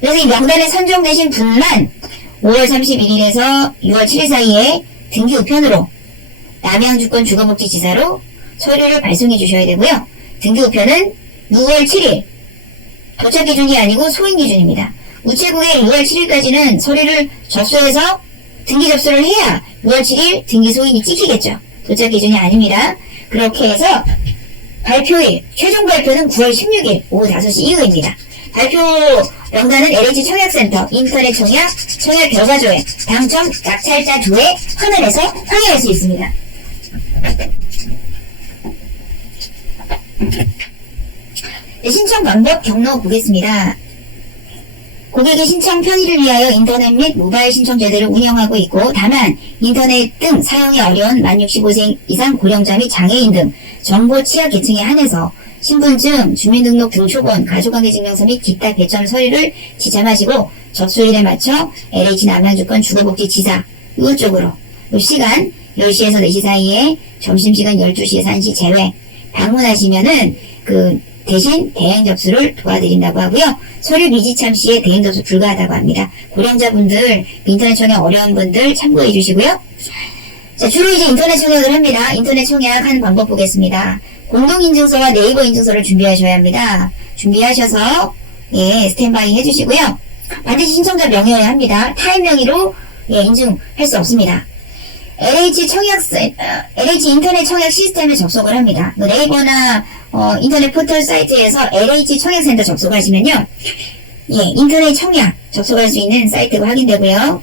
그래서 이 명단에 선정되신 분만 5월 31일에서 6월 7일 사이에 등기 우편으로 남양주권 주거복지지사로 서류를 발송해 주셔야 되고요. 등기 우편은 6월 7일 도착 기준이 아니고 소인 기준입니다. 우체국에 6월 7일까지는 서류를 접수해서 등기 접수를 해야 6월 7일 등기 소인이 찍히겠죠. 도착 기준이 아닙니다. 그렇게 해서 발표일, 최종 발표는 9월 16일 오후 5시 이후입니다. 발표 명단은 LH 청약센터, 인터넷 청약, 청약 결과 조회, 당첨, 낙찰자 조회 화면에서 확인할 수 있습니다. 신청 방법 경로 보겠습니다. 고객의 신청 편의를 위하여 인터넷 및 모바일 신청 제도를 운영하고 있고 다만 인터넷 등 사용이 어려운 만 65세 이상 고령자 및 장애인 등 정보 취약 계층에 한해서 신분증, 주민등록 등초본, 가족관계증명서 및 기타 배점 서류를 지참하시고 접수일에 맞춰 LH 남양주권 주거복지지사 이쪽으로 시간 10시에서 4시 사이에 점심시간 12시에서 1시 제외 방문하시면은 대신 대행 접수를 도와드린다고 하고요. 서류 미지참 시에 대행 접수 불가하다고 합니다. 고령자분들, 인터넷 청약 어려운 분들 참고해 주시고요. 자, 주로 이제 인터넷 청약을 합니다. 인터넷 청약하는 방법 보겠습니다. 공동인증서와 네이버 인증서를 준비하셔야 합니다. 준비하셔서 스탠바이 해주시고요. 반드시 신청자 명의여야 합니다. 타인 명의로 인증할 수 없습니다. LH 인터넷 청약 시스템에 접속을 합니다. 네이버나 인터넷 포털 사이트에서 LH 청약센터 접속하시면요, 인터넷 청약 접속할 수 있는 사이트가 확인되고요.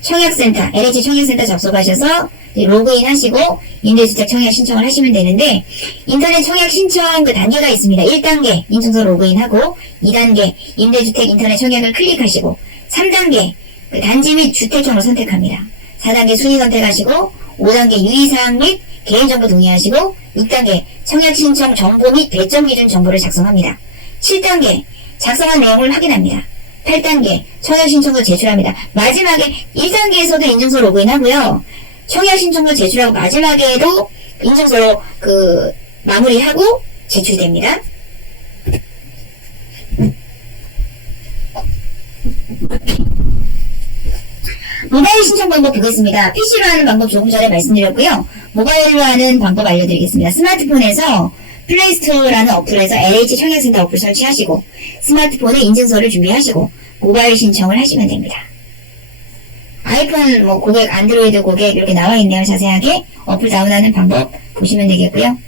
청약센터, LH 청약센터 접속하셔서 로그인 하시고 임대주택 청약 신청을 하시면 되는데, 인터넷 청약 신청 그 단계가 있습니다. 1단계 인증서 로그인하고, 2단계 임대주택 인터넷 청약을 클릭하시고, 3단계 그 단지 및 주택형을 선택합니다. 4단계 순위 선택하시고, 5단계 유의사항 및 개인정보 동의하시고, 6단계 청약 신청 정보 및 배점 기준 정보를 작성합니다. 7단계 작성한 내용을 확인합니다. 8단계 청약 신청서 제출합니다. 마지막에 1단계에서도 인증서 로그인하고요. 청약 신청서 제출하고 마지막에도 인증서로 마무리하고 제출됩니다. 모바일 신청 방법 보겠습니다. PC로 하는 방법 조금 전에 말씀드렸고요. 모바일로 하는 방법 알려드리겠습니다. 스마트폰에서 플레이스토어라는 어플에서 LH 청약센터 어플 설치하시고, 스마트폰에 인증서를 준비하시고 모바일 신청을 하시면 됩니다. 아이폰 고객, 안드로이드 고객 이렇게 나와 있네요. 자세하게 어플 다운하는 방법 보시면 되겠고요.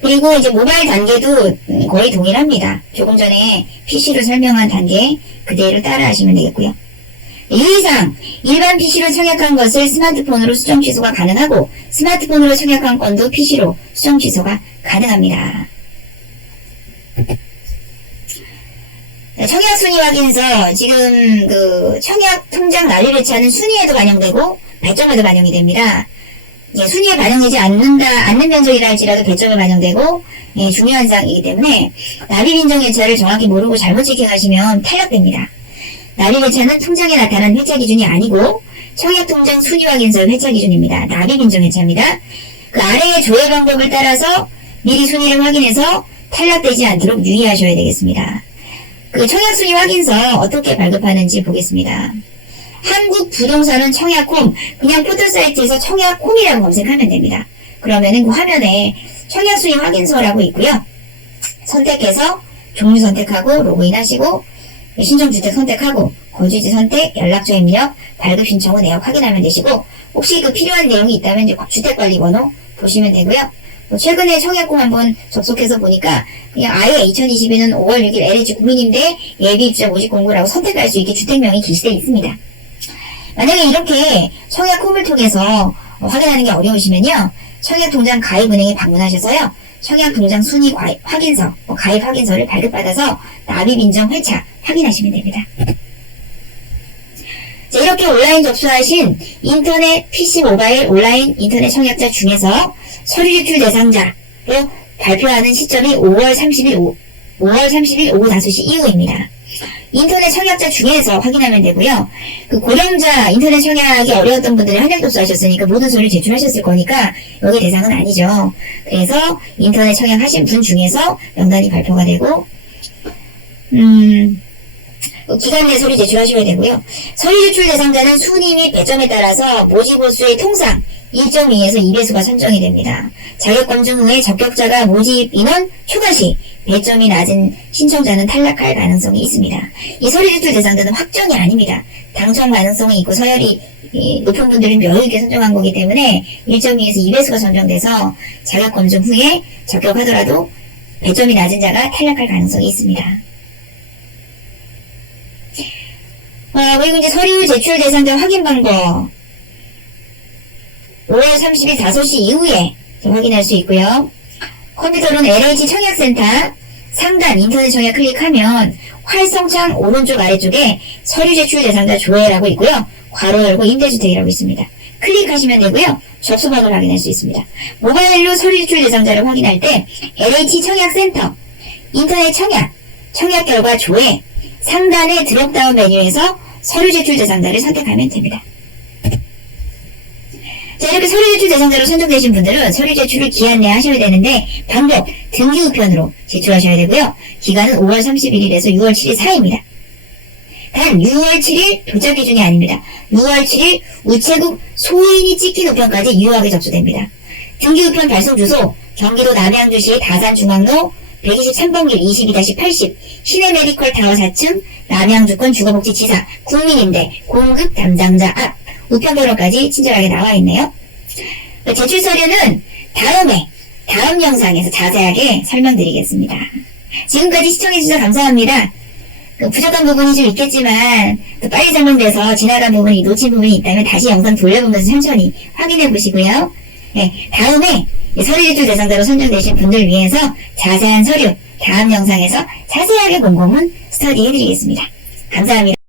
그리고 이제 모바일 단계도 거의 동일합니다. 조금 전에 PC로 설명한 단계 그대로 따라 하시면 되겠고요. 유의사항, 일반 PC로 청약한 것을 스마트폰으로 수정 취소가 가능하고, 스마트폰으로 청약한 건도 PC로 수정 취소가 가능합니다. 청약 순위 확인서, 지금 청약 통장 난리 배치하는 순위에도 반영되고 배점에도 반영이 됩니다. 순위에 반영되지 않는 면적이라 할지라도 배점에 반영되고 중요한 사항이기 때문에 납입 인정 회차를 정확히 모르고 잘못 체킹하시면 탈락됩니다. 납입 회차는 통장에 나타난 회차 기준이 아니고 청약통장 순위 확인서 회차 기준입니다. 납입 인정 회차입니다. 그 아래의 조회 방법을 따라서 미리 순위를 확인해서 탈락되지 않도록 유의하셔야 되겠습니다. 그 청약 순위 확인서 어떻게 발급하는지 보겠습니다. 한국부동산은 청약홈, 그냥 포털 사이트에서 청약홈이라고 검색하면 됩니다. 그러면은 그 화면에 청약 순위 확인서라고 있고요. 선택해서 종류 선택하고 로그인 하시고, 신청주택 선택하고 거주지 선택, 연락처 입력, 발급 신청 후 내역 확인하면 되시고, 혹시 필요한 내용이 있다면 이제 주택관리번호 보시면 되고요. 최근에 청약홈 한번 접속해서 보니까 그냥 아예 2022년 5월 6일 LH 국민임대 예비입주자 모집 공고라고 선택할 수 있게 주택명이 게시되어 있습니다. 만약에 이렇게 청약홈을 통해서 확인하는 게 어려우시면요, 청약통장 가입은행에 방문하셔서요, 청약통장 순위 확인서, 가입 확인서를 발급받아서 납입인정 회차 확인하시면 됩니다. 자, 이렇게 온라인 접수하신 인터넷, PC, 모바일, 온라인 인터넷 청약자 중에서 서류 제출 대상자로 발표하는 시점이 5월 30일 오후 5시 이후입니다. 인터넷 청약자 중에서 확인하면 되고요. 고령자 인터넷 청약이 어려웠던 분들이 한양 접수하셨으니까 모든 서류 제출하셨을 거니까 여기 대상은 아니죠. 그래서 인터넷 청약하신 분 중에서 명단이 발표가 되고, 기간 내 서류 제출하셔야 되고요. 서류 제출 대상자는 순위 및 배점에 따라서 모집 호수의 통상 1.2에서 2배수가 선정이 됩니다. 자격 검증 후에 적격자가 모집 인원 초과 시 배점이 낮은 신청자는 탈락할 가능성이 있습니다. 이 서류 제출 대상자는 확정이 아닙니다. 당첨 가능성이 있고 서열이 높은 분들은 여유 있게 선정한 거기 때문에 1.2에서 2배수가 선정돼서 자격 검증 후에 적격하더라도 배점이 낮은 자가 탈락할 가능성이 있습니다. 그리고 이제 서류 제출 대상자 확인 방법. 5월 30일 5시 이후에 확인할 수 있고요. 컴퓨터로는 LH 청약센터 상단 인터넷 청약 클릭하면 활성창 오른쪽 아래쪽에 서류 제출 대상자 조회라고 있고요. 괄호 열고 임대주택이라고 있습니다. 클릭하시면 되고요. 접수방을 확인할 수 있습니다. 모바일로 서류 제출 대상자를 확인할 때 LH 청약센터 인터넷 청약 결과 조회 상단의 드롭다운 메뉴에서 서류 제출 대상자를 선택하면 됩니다. 자, 이렇게 서류 제출 대상자로 선정되신 분들은 서류 제출을 기한 내에 하셔야 되는데, 방법 등기 우편으로 제출하셔야 되고요. 기간은 5월 31일에서 6월 7일 사이입니다. 단 6월 7일 도착 기준이 아닙니다. 6월 7일 우체국 소인이 찍힌 우편까지 유효하게 접수됩니다. 등기 우편 발송 주소 경기도 남양주시 다산중앙로 123번길 22-80 시내메디컬 타워 4층 남양주권 주거복지지사 국민임대 공급 담당자 앞 우편번호까지 친절하게 나와 있네요. 제출 서류는 다음 영상에서 자세하게 설명드리겠습니다. 지금까지 시청해주셔서 감사합니다. 부족한 부분이 좀 있겠지만 또 빨리 설명돼서 지나간 부분이 놓친 부분이 있다면 다시 영상 돌려보면서 천천히 확인해 보시고요. 네, 다음에 서류 제출 대상자로 선정되신 분들 위해서 자세한 서류 다음 영상에서 자세하게 공고문 스터디 해드리겠습니다. 감사합니다.